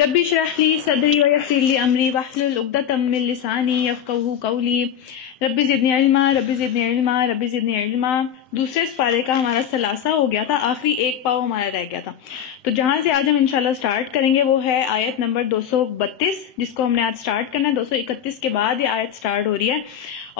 ربی اشرح لی صدری ویسر لی امری واحلل عقدۃ من لسانی یفقہوا قولی ربی زدنی علما ربی زدنی علما ربی زدنی علما۔ دوسرے پارے کا ہمارا ثلاثہ ہو گیا تھا، آخری ایک پاؤ ہمارا رہ گیا تھا، تو جہاں سے آج ہم انشاءاللہ سٹارٹ کریں گے وہ ہے آیت نمبر 232، جس کو ہم نے آج سٹارٹ کرنا ہے۔ 231 کے بعد یہ آیت سٹارٹ ہو رہی ہے،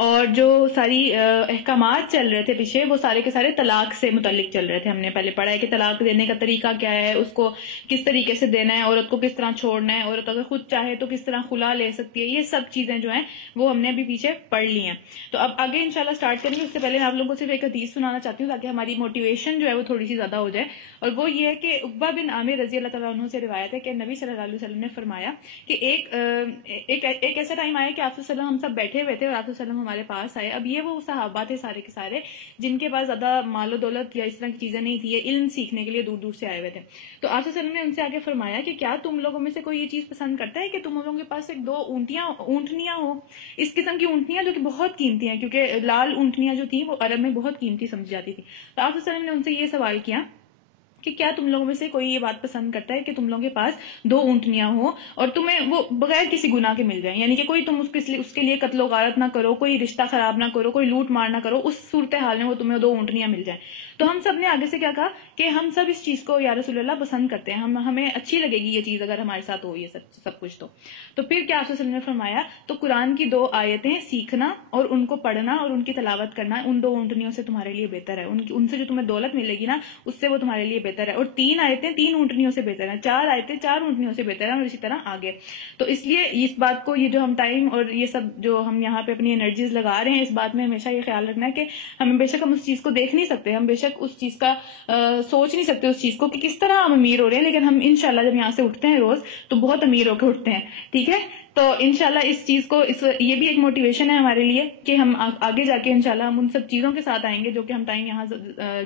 اور جو ساری احکامات چل رہے تھے پیچھے وہ سارے کے سارے طلاق سے متعلق چل رہے تھے۔ ہم نے پہلے پڑھا ہے کہ طلاق دینے کا طریقہ کیا ہے، اس کو کس طریقے سے دینا ہے، عورت کو کس طرح چھوڑنا ہے، عورت اگر خود چاہے تو کس طرح خلا لے سکتی ہے، یہ سب چیزیں جو ہیں وہ ہم نے ابھی پیچھے پڑھ لی ہیں۔ تو اب آگے انشاءاللہ سٹارٹ کریں گے۔ اس سے پہلے میں آپ لوگوں کو صرف ایک حدیث سنانا چاہتی ہوں تاکہ ہماری موٹیویشن جو ہے وہ تھوڑی سی زیادہ ہو جائے، اور وہ یہ ہے کہ عقبہ بن عامر رضی اللہ تعالیٰ عنہ سے روایت ہے کہ نبی صلی اللہ علیہ وسلم نے فرمایا کہ ایک ایسا ٹائم آیا کہ آپ صلی اللہ علیہ وسلم ہم سب بیٹھے ہوئے تھے اور آپ صلی اللہ علیہ وسلم ہمارے پاس آئے۔ اب یہ وہ صحابہ تھے سارے کے سارے جن کے پاس زیادہ مال و دولت یا اس طرح کی چیزیں نہیں تھی، یہ علم سیکھنے کے لیے دور دور سے آئے ہوئے تھے۔ تو آپ صلی اللہ علیہ وسلم نے ان سے آگے فرمایا کہ کیا تم لوگوں میں سے کوئی یہ چیز پسند کرتا ہے کہ تم لوگوں کے پاس ایک دو اونٹنیاں ہو، اس قسم کی اونٹنیاں جو کہ بہت قیمتی ہیں، کیونکہ لال اونٹنیاں جو تھیں وہ عرب میں بہت قیمتی سمجھی جاتی تھی۔ تو آپ صلی اللہ علیہ وسلم نے ان سے یہ سوال کیا کہ کیا تم لوگوں میں سے کوئی یہ بات پسند کرتا ہے کہ تم لوگوں کے پاس دو اونٹنیاں ہوں اور تمہیں وہ بغیر کسی گناہ کے مل جائیں، یعنی کہ کوئی تم اس کے لیے قتل و غارت نہ کرو، کوئی رشتہ خراب نہ کرو، کوئی لوٹ مار نہ کرو، اس صورتحال میں وہ تمہیں دو اونٹنیاں مل جائیں۔ تو ہم سب نے آگے سے کیا کہا کہ ہم سب اس چیز کو یا رسول اللہ پسند کرتے ہیں، ہمیں اچھی لگے گی یہ چیز اگر ہمارے ساتھ ہو یہ سب کچھ۔ تو پھر کیا آپ صلی اللہ علیہ وسلم نے فرمایا تو قرآن کی دو آیتیں سیکھنا اور ان کو پڑھنا اور ان کی تلاوت کرنا ان دو اونٹنیوں سے تمہارے لیے بہتر ہے، ان سے جو تمہیں دولت ملے گی نا اس سے وہ تمہارے لیے بہتر ہے، اور تین آیتیں تین اونٹنیوں سے بہتر ہیں، چار آیتیں چار اونٹنیوں سے بہتر ہیں، اور اسی طرح آگے۔ تو اس لیے اس بات کو، یہ جو ہم ٹائم اور یہ سب جو ہم یہاں پہ اپنی انرجیز لگا رہے ہیں، اس بات میں ہمیشہ یہ خیال رکھنا ہے کہ ہم بے شک ہم اس چیز کو دیکھ نہیں سکتے، ہم بے شک اس چیز کا سوچ نہیں سکتے اس چیز کو کہ کس طرح ہم امیر ہو رہے ہیں، لیکن ہم انشاءاللہ جب یہاں سے اٹھتے ہیں روز تو بہت امیر ہو کے اٹھتے ہیں، ٹھیک ہے۔ تو انشاءاللہ اس چیز کو یہ بھی ایک موٹیویشن ہے ہمارے لیے کہ ہم آگے جا کے انشاءاللہ ہم ان سب چیزوں کے ساتھ آئیں گے جو کہ ہم ٹائم یہاں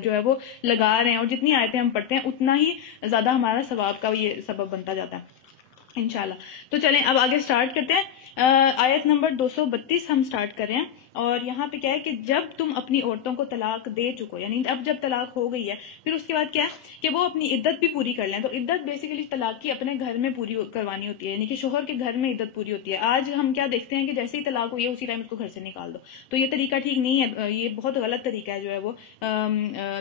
جو ہے وہ لگا رہے ہیں، اور جتنی آیتیں ہم پڑھتے ہیں اتنا ہی زیادہ ہمارا ثواب کا یہ سبب بنتا جاتا ہے انشاءاللہ۔ تو چلیں اب آگے سٹارٹ کرتے ہیں۔ آیت نمبر 232 ہم سٹارٹ کر رہے ہیں، اور یہاں پہ کیا ہے کہ جب تم اپنی عورتوں کو طلاق دے چکو، یعنی اب جب طلاق ہو گئی ہے پھر اس کے بعد کیا ہے کہ وہ اپنی عدت بھی پوری کر لیں۔ تو عدت بیسیکلی طلاق کی اپنے گھر میں پوری کروانی ہوتی ہے، یعنی کہ شوہر کے گھر میں عدت پوری ہوتی ہے۔ آج ہم کیا دیکھتے ہیں کہ جیسے ہی طلاق ہوئی ہے اسی ٹائم اس کو گھر سے نکال دو، تو یہ طریقہ ٹھیک نہیں ہے، یہ بہت غلط طریقہ ہے جو ہے وہ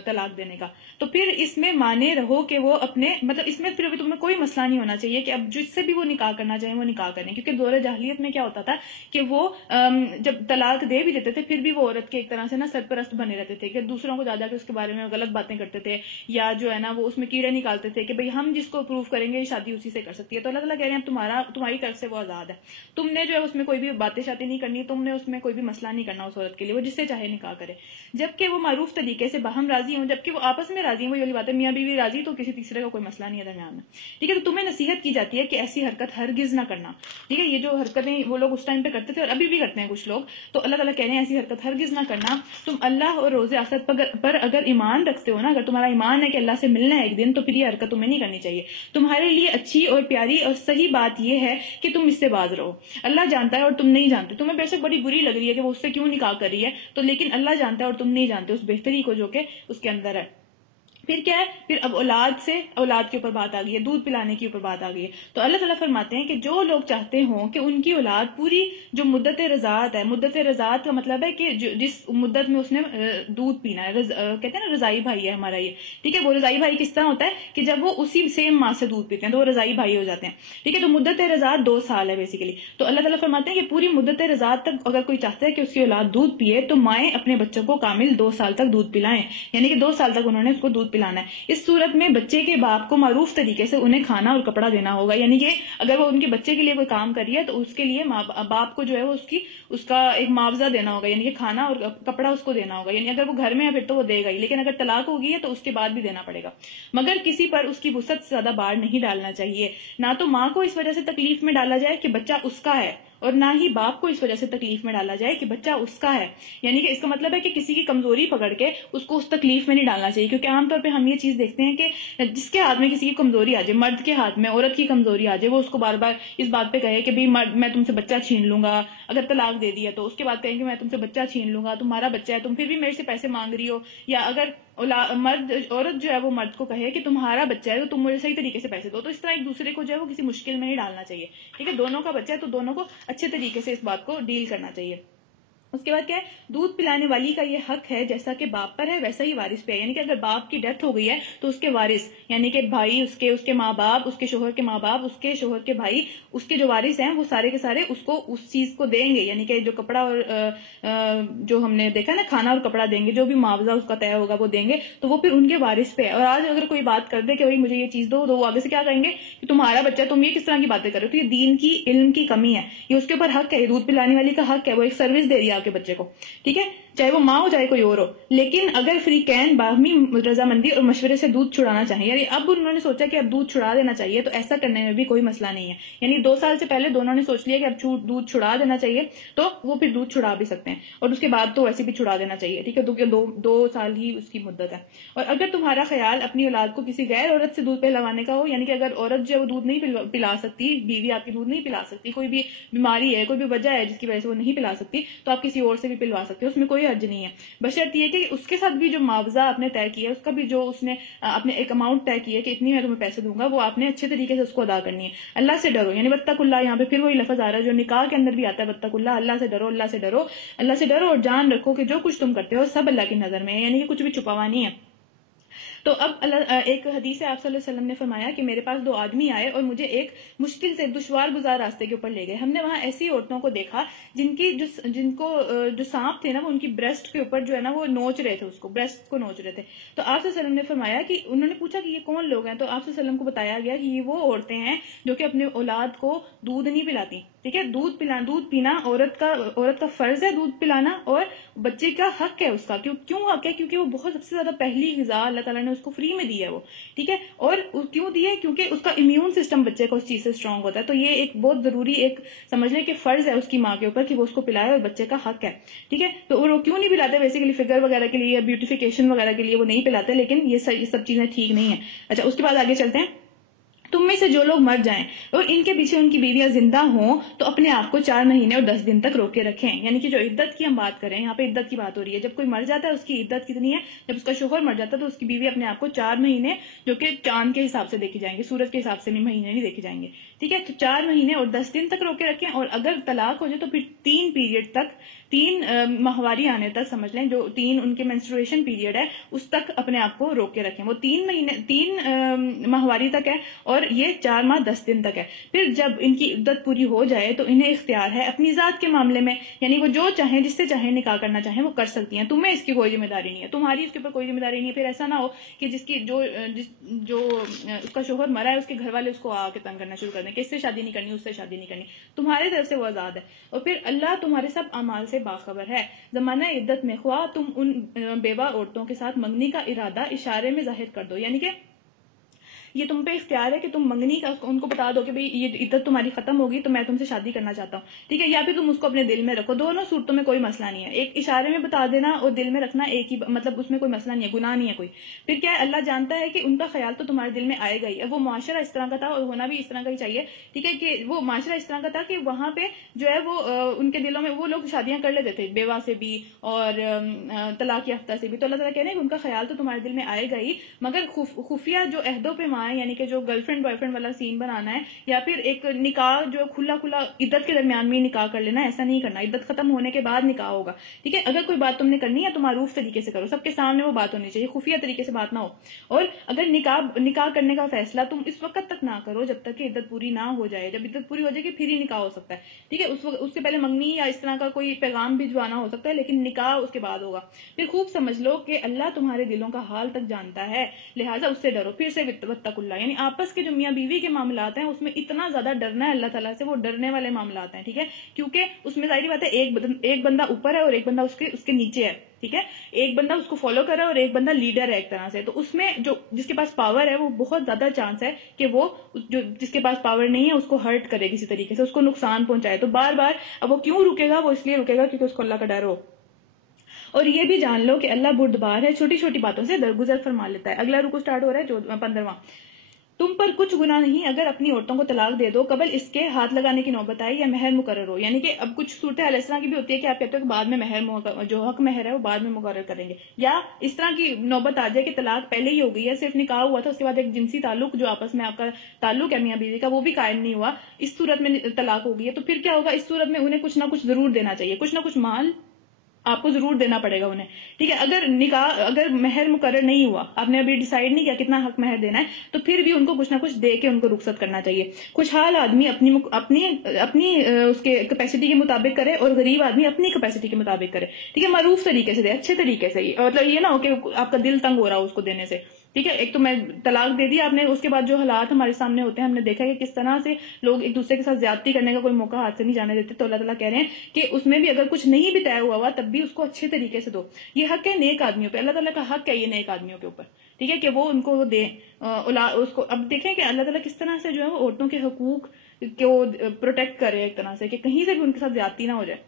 طلاق دینے کا۔ تو پھر اس میں مانے رہو کہ وہ اپنے مطلب اس میں پھر تمہیں کوئی مسئلہ نہیں ہونا چاہیے کہ اب جس سے بھی وہ نکاح کرنا چاہیں وہ نکاح کریں، کیونکہ دور جاہلیت میں کیا ہوتا تھا کہ وہ جب طلاق دے بھی دیتے تھے پھر بھی وہ عورت کے ایک طرح سے نا سرپرست بنے رہتے تھے کہ دوسروں کو جا کے اس کے بارے میں غلط باتیں کرتے تھے، یا جو ہے نا وہ اس میں کیڑے نکالتے تھے کہ بھئی ہم جس کو اپروو کریں گے شادی اسی سے کر سکتی ہے۔ تو اللہ تعالیٰ کہہ رہے ہیں تمہاری طرف سے وہ آزاد ہے، تم نے جو ہے اس میں کوئی بھی باتیں شاتیں نہیں کرنی، تم نے اس میں کوئی بھی مسئلہ نہیں کرنا اس عورت کے لیے، وہ جس سے چاہے نکاح کرے، جبکہ وہ معروف طریقے سے باہم راضی ہوں، جبکہ وہ آپس میں راضی ہیں۔ وہ والی بات ہے میاں بیوی راضی تو کسی تیسرے کا کوئی مسئلہ نہیں ہے درمیان میں، ٹھیک ہے۔ تو تمہیں نصیحت کی جاتی ہے کہ ایسی حرکت ہرگز نہ کرنا، ٹھیک ہے۔ یہ جو حرکتیں وہ لوگ اس ٹائم پہ کرتے تھے اور ابھی بھی کرتے ہیں کچھ لوگ، تو اللہ تعالیٰ کہہ رہے ہیں ایسی حرکت ہرگز نہ کرنا۔ تم اللہ اور روز آخرت پر اگر ایمان رکھتے ہو نا، اگر تمہارا ایمان ہے کہ اللہ سے ملنا ہے ایک دن، تو پھر یہ حرکت تمہیں نہیں کرنی چاہیے۔ تمہارے لیے اچھی اور پیاری اور صحیح بات یہ ہے کہ تم اس سے باز رہو، اللہ جانتا ہے اور تم نہیں جانتے۔ تمہیں بے شک بڑی بری لگ رہی ہے کہ وہ اس سے کیوں نکاح کر رہی ہے، تو لیکن اللہ جانتا ہے اور تم نہیں جانتے اس بہتری کو جو کہ اس کے اندر ہے۔ پھر کیا ہے، پھر اب اولاد کے اوپر بات آ گئی ہے، دودھ پلانے کے اوپر بات آ گئی ہے۔ تو اللہ تعالیٰ فرماتے ہیں کہ جو لوگ چاہتے ہوں کہ ان کی اولاد پوری جو مدت رضاعت ہے، مدت رضاعت کا مطلب ہے کہ جس مدت میں اس نے دودھ پینا ہے، کہتے ہیں نا رضائی بھائی ہے ہمارا یہ، ٹھیک ہے۔ وہ رضائی بھائی کس طرح ہوتا ہے کہ جب وہ اسی سیم ماں سے دودھ پیتے ہیں تو وہ رضائی بھائی ہو جاتے ہیں، ٹھیک ہے۔ تو مدت رضاعت 2 سال ہے بیسیکلی۔ تو اللہ تعالیٰ فرماتے ہیں کہ پوری مدت رضاعت تک اگر کوئی چاہتا ہے کہ اس کی اولاد دودھ پیے تو مائیں اپنے بچوں کو کامل 2 سال تک دودھ پلائیں، یعنی کہ 2 سال تک انہوں نے اس کو دودھ پلانا ہے۔ اس صورت میں بچے کے باپ کو معروف طریقے سے انہیں کھانا اور کپڑا دینا ہوگا، یعنی کہ اگر وہ ان کے بچے کے لیے کوئی کام کر رہی ہے تو اس کے لیے باپ کو جو ہے وہ اس کا ایک معاوضہ دینا ہوگا، یعنی کہ کھانا اور کپڑا اس کو دینا ہوگا، یعنی اگر وہ گھر میں ہے پھر تو وہ دے گا ہی، لیکن اگر طلاق ہوگی ہے تو اس کے بعد بھی دینا پڑے گا۔ مگر کسی پر اس کی وسعت سے زیادہ بار نہیں ڈالنا چاہیے، نہ تو ماں کو اس وجہ سے تکلیف میں ڈالا جائے کہ بچہ اس کا ہے، اور نہ ہی باپ کو اس وجہ سے تکلیف میں ڈالا جائے کہ بچہ اس کا ہے، یعنی کہ اس کا مطلب ہے کہ کسی کی کمزوری پکڑ کے اس کو اس تکلیف میں نہیں ڈالنا چاہیے، کیونکہ عام طور پہ ہم یہ چیز دیکھتے ہیں کہ جس کے ہاتھ میں کسی کی کمزوری آ جائے، مرد کے ہاتھ میں عورت کی کمزوری آ جائے، وہ اس کو بار بار اس بات پہ کہے کہ بھئی میں تم سے بچہ چھین لوں گا، اگر طلاق دے دیا تو اس کے بعد کہیں کہ میں تم سے بچہ چھین لوں گا، تمہارا بچہ ہے تم پھر بھی میرے سے پیسے مانگ رہی ہو، یا اگر عورت جو ہے وہ مرد کو کہے کہ تمہارا بچہ ہے تو تم مجھے صحیح طریقے سے پیسے دو، تو اس طرح ایک دوسرے کو جو ہے وہ کسی مشکل میں نہیں ڈالنا چاہیے، ٹھیک ہے، دونوں کا بچہ ہے تو دونوں کو اچھے طریقے سے اس بات کو ڈیل کرنا چاہیے۔ اس کے بعد کیا ہے، دودھ پلانے والی کا یہ حق ہے جیسا کہ باپ پر ہے ویسا ہی وارث پہ ہے، یعنی کہ اگر باپ کی ڈیتھ ہو گئی ہے تو اس کے وارث یعنی کہ بھائی، اس کے ماں باپ، اس کے شوہر کے ماں باپ، اس کے شوہر کے بھائی، اس کے جو وارث ہیں وہ سارے کے سارے اس کو اس چیز کو دیں گے، یعنی کہ جو کپڑا اور جو ہم نے دیکھا نا کھانا اور کپڑا دیں گے، جو بھی معاوضہ اس کا طے ہوگا وہ دیں گے، تو وہ پھر ان کے وارث پہ ہے۔ اور آج اگر کوئی بات کر دے کہ بھائی مجھے یہ چیز دو، تو وہ آگے سے کیا کہیں گے کہ تمہارا بچہ، تم یہ کس طرح کی باتیں کر رہے ہو، تو یہ دین کی علم کی کمی ہے، یہ اس کے اوپر حق ہے، یہ دودھ پلانے والی کا حق ہے، وہ ایک سروس دے رہی ہے آپ کے بچے کو، ٹھیک ہے، چاہے وہ ماں ہو چاہے کوئی اور ہو۔ لیکن اگر فریقین باہمی رضامندی اور مشورے سے دودھ چھڑانا چاہیں، یعنی اب انہوں نے سوچا کہ اب دودھ چھڑا دینا چاہیے، تو ایسا کرنے میں بھی کوئی مسئلہ نہیں ہے، یعنی 2 سال سے پہلے دونوں نے سوچ لیا کہ اب دودھ چھڑا دینا چاہیے، تو وہ پھر دودھ چھڑا بھی سکتے ہیں، اور اس کے بعد تو ویسے بھی چھڑا دینا چاہیے، ٹھیک ہے، کیونکہ 2 سال ہی اس کی مدت ہے۔ اور اگر تمہارا خیال اپنی اولاد کو کسی غیر عورت سے دودھ پہلوانے کا ہو، یعنی کہ اگر عورت جو ہے وہ دودھ نہیں پلا سکتی، بیوی آپ کی دودھ نہیں پلا سکتی، کوئی بھی بیماری ہے، کوئی بھی وجہ ہے جس کی وجہ سے وہ نہیں پلا سکتی، تو آپ کسی اور سے بھی پلوا سکتے ہو، اس میں کوئی حرج نہیں ہے، بشرط یہ کہ اس کے ساتھ بھی جو معاوضہ آپ نے طے کیا ہے، اس کا بھی جو اس نے اپنے ایک اماؤنٹ طے کی ہے کہ اتنی میں تمہیں پیسے دوں گا، وہ آپ نے اچھے طریقے سے اس کو ادا کرنی ہے۔ اللہ سے ڈرو، یعنی واتقوا اللہ، یہاں پہ پھر وہی لفظ آ رہا ہے جو نکاح کے اندر بھی آتا ہے، واتقوا اللہ، اللہ سے ڈرو، اللہ سے ڈرو، اللہ سے ڈرو، اور جان رکھو کہ جو کچھ تم کرتے ہو سب اللہ کی نظر میں ہے، یعنی کہ کچھ بھی چھپا ہوا نہیں ہے۔ تو اب ایک حدیث ہے، آپ صلی اللہ علیہ وسلم نے فرمایا کہ میرے پاس 2 آدمی آئے اور مجھے ایک مشکل سے دشوار گزار راستے کے اوپر لے گئے، ہم نے وہاں ایسی عورتوں کو دیکھا جن کو جو سانپ تھے نا وہ ان کی بریسٹ کے اوپر جو ہے نا وہ نوچ رہے تھے، اس کو بریسٹ کو نوچ رہے تھے، تو آپ صلی اللہ علیہ وسلم نے فرمایا کہ انہوں نے پوچھا کہ یہ کون لوگ ہیں، تو آپ صلی اللہ علیہ وسلم کو بتایا گیا کہ یہ وہ عورتیں ہیں جو کہ اپنے اولاد کو دودھ نہیں پلاتی، ٹھیک ہے، دودھ پینا عورت کا فرض ہے، دودھ پلانا، اور بچے کا حق ہے اس کا، کیوں حق ہے، کیونکہ وہ بہت سب سے زیادہ پہلی غذا اللہ تعالیٰ نے اس کو فری میں دی ہے وہ، ٹھیک ہے، اور کیوں دی ہے، کیونکہ اس کا امیون سسٹم بچے کو اس چیز سے اسٹرانگ ہوتا ہے، تو یہ ایک بہت ضروری ایک سمجھ لیں کہ فرض ہے اس کی ماں کے اوپر کہ وہ اس کو پلائے، اور بچے کا حق ہے، ٹھیک ہے، تو وہ کیوں نہیں پلاتے، بیسیکلی فگر وغیرہ کے لیے، بیوٹیفیکیشن وغیرہ کے لیے وہ نہیں پلاتے، لیکن یہ سب چیزیں ٹھیک نہیں ہیں۔ اچھا، اس کے بعد آگے چلتے ہیں، تم میں سے جو لوگ مر جائیں اور ان کے پیچھے ان کی بیویاں زندہ ہوں تو اپنے آپ کو 4 مہینے اور 10 دن تک روکے رکھیں، یعنی کہ جو عدت کی ہم بات کریں، یہاں پہ عدت کی بات ہو رہی ہے، جب کوئی مر جاتا ہے اس کی عدت کتنی ہے، جب اس کا شوہر مر جاتا ہے تو اس کی بیوی اپنے آپ کو 4 مہینے، جو کہ چاند کے حساب سے دیکھی جائیں گے، سورج کے حساب سے نہیں، مہینے نہیں دیکھے جائیں گے، ٹھیک ہے، تو 4 مہینے اور 10 دن تک روکے رکھیں، اور اگر طلاق ہو جائے تو پھر 3 پیریڈ تک، 3 ماہواری آنے تک، سمجھ لیں جو 3 ان کے مینسٹرویشن پیریڈ ہے اس تک اپنے آپ کو روک کے رکھیں، وہ 3 ماہواری تک ہے، اور یہ 4 ماہ 10 دن تک ہے۔ پھر جب ان کی عدت پوری ہو جائے تو انہیں اختیار ہے اپنی ذات کے معاملے میں، یعنی وہ جو چاہیں، جس سے چاہیں نکاح کرنا چاہیں وہ کر سکتی ہیں، تمہیں اس کی کوئی ذمہ داری نہیں ہے، تمہاری اس کے اوپر کوئی ذمہ داری نہیں ہے۔ پھر ایسا نہ ہو کہ جو اس کا شوہر مرا ہے اس کے گھر والے اس کو آ کے تنگ کرنا شروع کر دیں کہ اس سے شادی نہیں کرنی، اس سے شادی نہیں کرنی، تمہاری طرف سے وہ آزاد ہے، اور پھر اللہ تمہارے سب اعمال سے باخبر ہے۔ زمانہ عدت میں خواہ تم ان بیوہ عورتوں کے ساتھ منگنی کا ارادہ اشارے میں ظاہر کر دو، یعنی کہ یہ تم پہ اختیار ہے کہ تم منگنی کا ان کو بتا دو کہ بھئی یہ عدت تمہاری ختم ہوگی تو میں تم سے شادی کرنا چاہتا ہوں، ٹھیک ہے، یا پھر تم اس کو اپنے دل میں رکھو، دونوں صورتوں میں کوئی مسئلہ نہیں ہے، ایک اشارے میں بتا دینا اور دل میں رکھنا ایک ہی، مطلب اس میں کوئی مسئلہ نہیں ہے، گناہ نہیں ہے کوئی۔ پھر کیا ہے، اللہ جانتا ہے کہ ان کا خیال تو تمہارے دل میں آئے گا ہی، اب وہ معاشرہ اس طرح کا تھا اور ہونا بھی اس طرح کا ہی چاہیے، ٹھیک ہے، کہ وہ معاشرہ اس طرح کا تھا کہ وہاں پہ جو ہے وہ ان کے دلوں میں وہ لوگ شادیاں کر لیتے تھے، بیوہ سے بھی اور طلاق یافتہ سے بھی، تو اللہ تعالیٰ کہہ رہے ہیں کہ ان کا خیال تو تمہارے دل میں آئے گا ہی، مگر خفیہ جو عہدوں پہ ماں ہے، یعنی کہ جو گرل فرینڈ بوائے فرینڈ والا سین بنانا ہے، یا پھر ایک نکاح جو کھلا عدت کے درمیان میں نکاح کر لینا، ایسا نہیں کرنا، عدت ختم ہونے کے بعد نکاح ہوگا، ٹھیک ہے، اگر کوئی بات تم نے کرنی ہے تو معروف طریقے سے کرو، سب کے سامنے وہ بات ہونی چاہیے، خفیہ طریقے سے بات نہ ہو، اور اگر نکاح کرنے کا فیصلہ تم اس وقت تک نہ کرو جب تک کہ عدت پوری نہ ہو جائے، جب عدت پوری ہو جائے گی پھر ہی نکاح ہو سکتا ہے، ٹھیک ہے، اس سے پہلے منگنی یا اس طرح کا کوئی پیغام بھجوانا ہو سکتا ہے، لیکن نکاح اس کے بعد ہوگا۔ پھر خوب سمجھ لو کہ اللہ تمہارے دلوں کا حال تک جانتا ہے، لہٰذا اس سے ڈرو، پھر سے واتقوا اللہ، یعنی آپس کے جو میاں بیوی کے معاملات ہیں اس میں اتنا زیادہ ڈرنا ہے اللہ تعالیٰ سے، وہ ڈرنے والے معاملات ہیں، ٹھیک ہے، کیونکہ اس میں ظاہری بات ہے ایک بندہ اوپر ہے اور ایک بندہ اس کے نیچے ہے، ٹھیک ہے، ایک بندہ اس کو فالو کر رہا ہے اور ایک بندہ لیڈر ہے ایک طرح سے، تو اس میں جس کے پاس پاور ہے وہ بہت زیادہ چانس ہے کہ وہ جس کے پاس پاور نہیں ہے اس کو ہرٹ کرے کسی طریقے سے، اس کو نقصان پہنچائے، تو بار بار اب وہ کیوں رکے گا، وہ اس لیے رکے گا کیونکہ اس کو اللہ کا ڈر ہو۔ اور یہ بھی جان لو کہ اللہ بردبار ہے، چھوٹی چھوٹی باتوں سے درگزر فرما لیتا ہے۔ اگلا رکو سٹارٹ ہو رہا ہے 15واں، تم پر کچھ گناہ نہیں اگر اپنی عورتوں کو طلاق دے دو قبل اس کے ہاتھ لگانے کی نوبت آئے یا مہر مقرر ہو. یعنی کہ اب کچھ صورتحال اس طرح کی بھی ہوتی ہے کہ آپ کہتے ہو کہ بعد میں مہر جو حق مہر ہے وہ بعد میں مقرر کریں گے, یا اس طرح کی نوبت آ جائے کہ طلاق پہلے ہی ہو گئی ہے, صرف نکاح ہوا تھا, اس کے بعد ایک جنسی تعلق جو آپس میں آپ کا تعلق ہے میاں بیوی کا وہ بھی قائم نہیں ہوا, اس صورت میں طلاق ہو گئی ہے. تو پھر کیا ہوگا, اس صورت میں انہیں کچھ نہ کچھ ضرور دینا چاہیے, کچھ نہ کچھ مال آپ کو ضرور دینا پڑے گا انہیں. ٹھیک ہے, اگر مہر مقرر نہیں ہوا, آپ نے ابھی ڈیسائیڈ نہیں کیا کتنا حق مہر دینا ہے, تو پھر بھی ان کو کچھ نہ کچھ دے کے ان کو رخصت کرنا چاہیے. خوشحال آدمی اپنی اس کے کیپیسٹی کے مطابق کرے اور غریب آدمی اپنی کیپیسٹی کے مطابق کرے. ٹھیک ہے, معروف طریقے سے دے, اچھے طریقے سے, مطلب یہ نہ ہو کہ آپ کا دل تنگ ہو رہا ہو اس کو دینے سے. ٹھیک ہے, ایک تو میں طلاق دے دی آپ نے, اس کے بعد جو حالات ہمارے سامنے ہوتے ہیں ہم نے دیکھا کہ کس طرح سے لوگ ایک دوسرے کے ساتھ زیادتی کرنے کا کوئی موقع ہاتھ سے نہیں جانے دیتے. تو اللہ تعالیٰ کہہ رہے ہیں کہ اس میں بھی اگر کچھ نہیں بھی طے ہوا تب بھی اس کو اچھے طریقے سے دو. یہ حق ہے نیک آدمیوں پہ, اللہ تعالیٰ کا حق ہے یہ نیک آدمیوں کے اوپر. ٹھیک ہے, کہ وہ ان کو دیں اس کو. اب دیکھیں کہ اللہ تعالیٰ کس طرح سے جو ہے وہ عورتوں کے حقوق کو پروٹیکٹ کرے ایک طرح سے, کہ کہیں سے بھی ان کے ساتھ زیادتی نہ ہو جائے.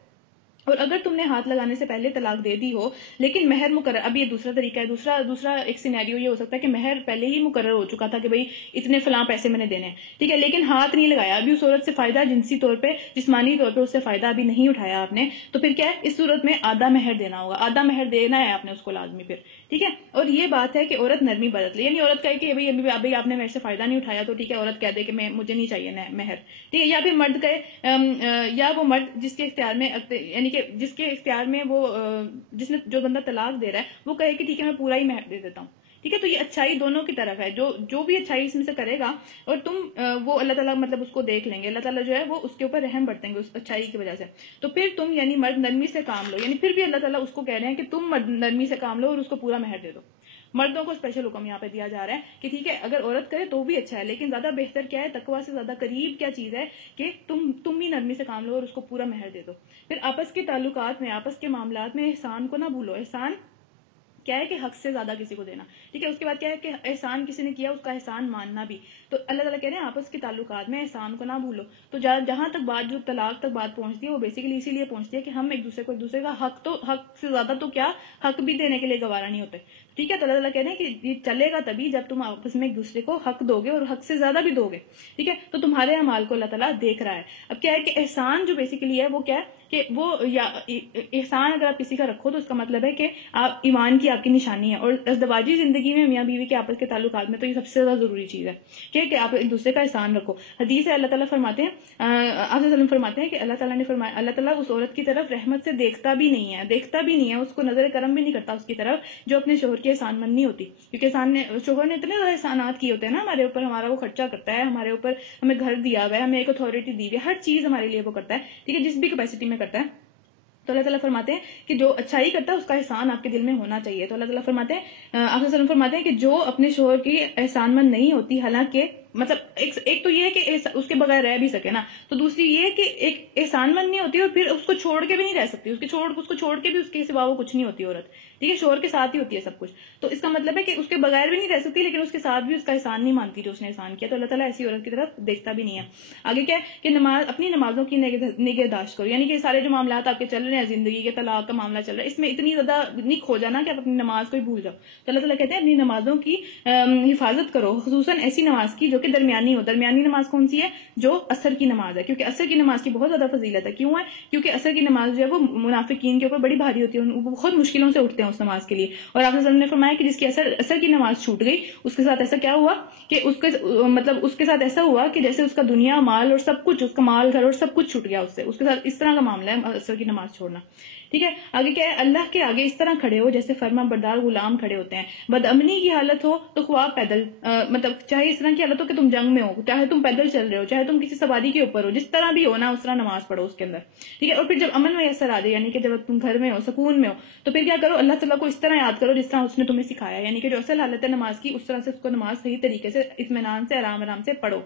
اور اگر تم نے ہاتھ لگانے سے پہلے طلاق دے دی ہو لیکن مہر مقرر, اب یہ دوسرا طریقہ ہے, دوسرا ایک سینیریو یہ ہو سکتا ہے کہ مہر پہلے ہی مقرر ہو چکا تھا کہ بھئی اتنے فلاں پیسے میں نے دینے ہیں. ٹھیک ہے, لیکن ہاتھ نہیں لگایا, ابھی اس عورت سے فائدہ جنسی طور پہ جسمانی طور پہ اس سے فائدہ ابھی نہیں اٹھایا آپ نے, تو پھر کیا ہے, اس صورت میں آدھا مہر دینا ہوگا, آدھا مہر دینا ہے آپ نے اس کو لازمی پھر. ٹھیک ہے, اور یہ بات ہے کہ عورت نرمی برت لے, یعنی عورت کہے کہ ابھی آپ نے میرے سے فائدہ نہیں اٹھایا, تو ٹھیک ہے عورت کہہ دے کہ مجھے نہیں چاہیے مہر. ٹھیک ہے, یا پھر مرد کہے, یا وہ مرد جس کے اختیار میں, یعنی کہ جس کے اختیار میں وہ جس نے جو بندہ طلاق دے رہا ہے وہ کہے کہ ٹھیک ہے میں پورا ہی مہر دے دیتا ہوں. ٹھیک ہے, تو یہ اچھائی دونوں کی طرف ہے, جو بھی اچھائی اس میں سے کرے گا اور تم وہ اللہ تعالیٰ مطلب اس کو دیکھ لیں گے, اللہ تعالیٰ جو ہے وہ اس کے اوپر رحم برتیں گے اس اچھائی کی وجہ سے. تو پھر تم یعنی مرد نرمی سے کام لو, یعنی پھر بھی اللہ تعالیٰ اس کو کہہ رہے ہیں کہ تم مرد نرمی سے کام لو اور اس کو پورا مہر دے دو. مردوں کو اسپیشل حکم یہاں پہ دیا جا رہا ہے کہ ٹھیک ہے اگر عورت کرے تو بھی اچھا ہے, لیکن زیادہ بہتر کیا ہے, تقویٰ سے زیادہ قریب کیا چیز ہے کہ تم ہی نرمی سے کام لو اور اس کو پورا مہر دے دو. پھر آپس کے تعلقات میں, آپس کے معاملات میں احسان کو نہ بھولو. احسان کیا ہے کہ حق سے زیادہ کسی کو دینا. ٹھیک ہے, اس کے بعد کیا ہے کہ احسان کسی نے کیا اس کا احسان ماننا بھی. تو اللہ تعالیٰ کہہ رہے ہیں آپس کے تعلقات میں احسان کو نہ بھولو. تو جہاں تک بات جو طلاق تک بات پہنچتی ہے وہ بیسیکلی اسی لیے پہنچتی ہے کہ ہم ایک دوسرے کا حق سے زیادہ تو کیا حق بھی دینے کے لیے گوارا نہیں ہوتے. ٹھیک ہے, تو اللہ تعالیٰ کہہ رہے ہیں کہ یہ چلے گا تبھی جب تم آپس میں ایک دوسرے کو حق دو گے اور حق سے زیادہ بھی دو گے. ٹھیک ہے, تو تمہارے اعمال کو اللہ تعالیٰ دیکھ رہا ہے. اب کیا ہے کہ احسان جو بیسیکلی ہے وہ کیا ہے کہ وہ احسان اگر آپ کسی کا رکھو تو اس کا مطلب ہے کہ آپ ایمان کی آپ کی نشانی ہے. اور ازدواجی زندگی میں میاں بیوی کے آپس کے تعلقات میں تو یہ سب سے زیادہ ضروری چیز ہے کہ آپ ایک دوسرے کا احسان رکھو. حدیث ہے, اللہ تعالیٰ فرماتے ہیں, آپ وسلم فرماتے ہیں کہ اللہ تعالیٰ نے فرمایا, اللہ تعالیٰ اس عورت کی طرف رحمت سے دیکھتا بھی نہیں ہے, اس کو نظر کرم بھی نہیں کرتا اس کی طرف جو اپنے شوہر کے احسان مند نہیں ہوتی. کیونکہ شوہر نے اتنے زیادہ احسانات کیے ہوتے ہیں نا ہمارے اوپر, ہمارا وہ خرچہ کرتا ہے, ہمارے اوپر ہمیں گھر دیا ہوا ہے, ہمیں ایک اتھارٹی دی ہوئی ہے, ہر چیز ہمارے لیے وہ کرتا ہے. ٹھیک ہے, جس بھی کیپیسٹی میں کرتا ہے. تو اللہ تعالیٰ فرماتے ہیں کہ جو اچھائی کرتا ہے اس کا احسان آپ کے دل میں ہونا چاہیے. تو اللہ تعالیٰ فرماتے ہیں, آپ وسلم فرماتے ہیں کہ جو اپنے شوہر کی احسان مند نہیں ہوتی, حالانکہ مطلب ایک تو یہ ہے کہ اس کے بغیر رہ بھی سکے نا, تو دوسری یہ ہے کہ ایک احسان مند نہیں ہوتی اور پھر اس کو چھوڑ کے بھی نہیں رہ سکتی, اس کو چھوڑ کے بھی اس کے سوا وہ کچھ نہیں ہوتی عورت. ٹھیک ہے, شوہر کے ساتھ ہی ہوتی ہے سب کچھ. تو اس کا مطلب ہے کہ اس کے بغیر بھی نہیں رہ سکتی لیکن اس کے ساتھ بھی اس کا احسان نہیں مانتی جو اس نے احسان کیا. تو اللہ تعالیٰ ایسی عورت کی طرف دیکھتا بھی نہیں ہے. آگے کیا ہے کہ اپنی نمازوں کی نگہداشت کرو, یعنی کہ سارے جو معاملات آپ کے چل رہے ہیں زندگی کے, طلاق کا معاملہ چل رہا ہے, اس میں اتنی زیادہ نہیں کھو جانا کہ آپ اپنی نماز کو ہی بھول جاؤ. تو اللہ تعالیٰ کہتے ہیں اپنی نمازوں کی حفاظت کرو, خصوصاً ایسی نماز کی جو کہ درمیانی ہو. درمیانی نماز کون سی ہے؟ جو عصر کی نماز ہے, کیونکہ عصر کی نماز کی بہت زیادہ فضیلت ہے. کیوں ہے؟ کیونکہ عصر کی نماز جو ہے وہ منافقین کے اوپر بڑی بھاری ہوتی ہے, وہ بہت مشکلوں سے اٹھتے ہیں اس نماز کے لیے. اور آپ نے فرمایا کہ جس کی عصر کی نماز چھوٹ گئی اس کے ساتھ ایسا کیا ہوا کہ اس کے ساتھ ایسا ہوا کہ جیسے اس کا دنیا مال اور سب کچھ, اس کا مال گھر اور سب کچھ چھوٹ گیا اس سے. اس کے ساتھ اس طرح کا معاملہ ہے عصر کی نماز چھوڑنا. ٹھیک ہے, آگے کیا ہے, اللہ کے آگے اس طرح کھڑے ہو جیسے فرما بردار غلام کھڑے ہوتے ہیں. بدامنی کی حالت ہو تو خواب پیدل, مطلب چاہے اس طرح کی حالت ہو کہ تم جنگ میں ہو, چاہے تم پیدل چل رہے ہو, چاہے تم کسی سواری کے اوپر ہو, جس طرح بھی ہو نا اس طرح نماز پڑھو اس کے اندر. ٹھیک ہے, اور پھر جب امن میسر آ جائے, یعنی کہ جب تم گھر میں ہو, سکون میں ہو, تو پھر کیا کرو, اللہ تعالیٰ کو اس طرح یاد کرو جس طرح اس نے تمہیں سکھایا, یعنی کہ جو اصل حالت ہے نماز کی اس طرح سے اس کو نماز صحیح طریقے سے اطمینان سے آرام سے پڑھو.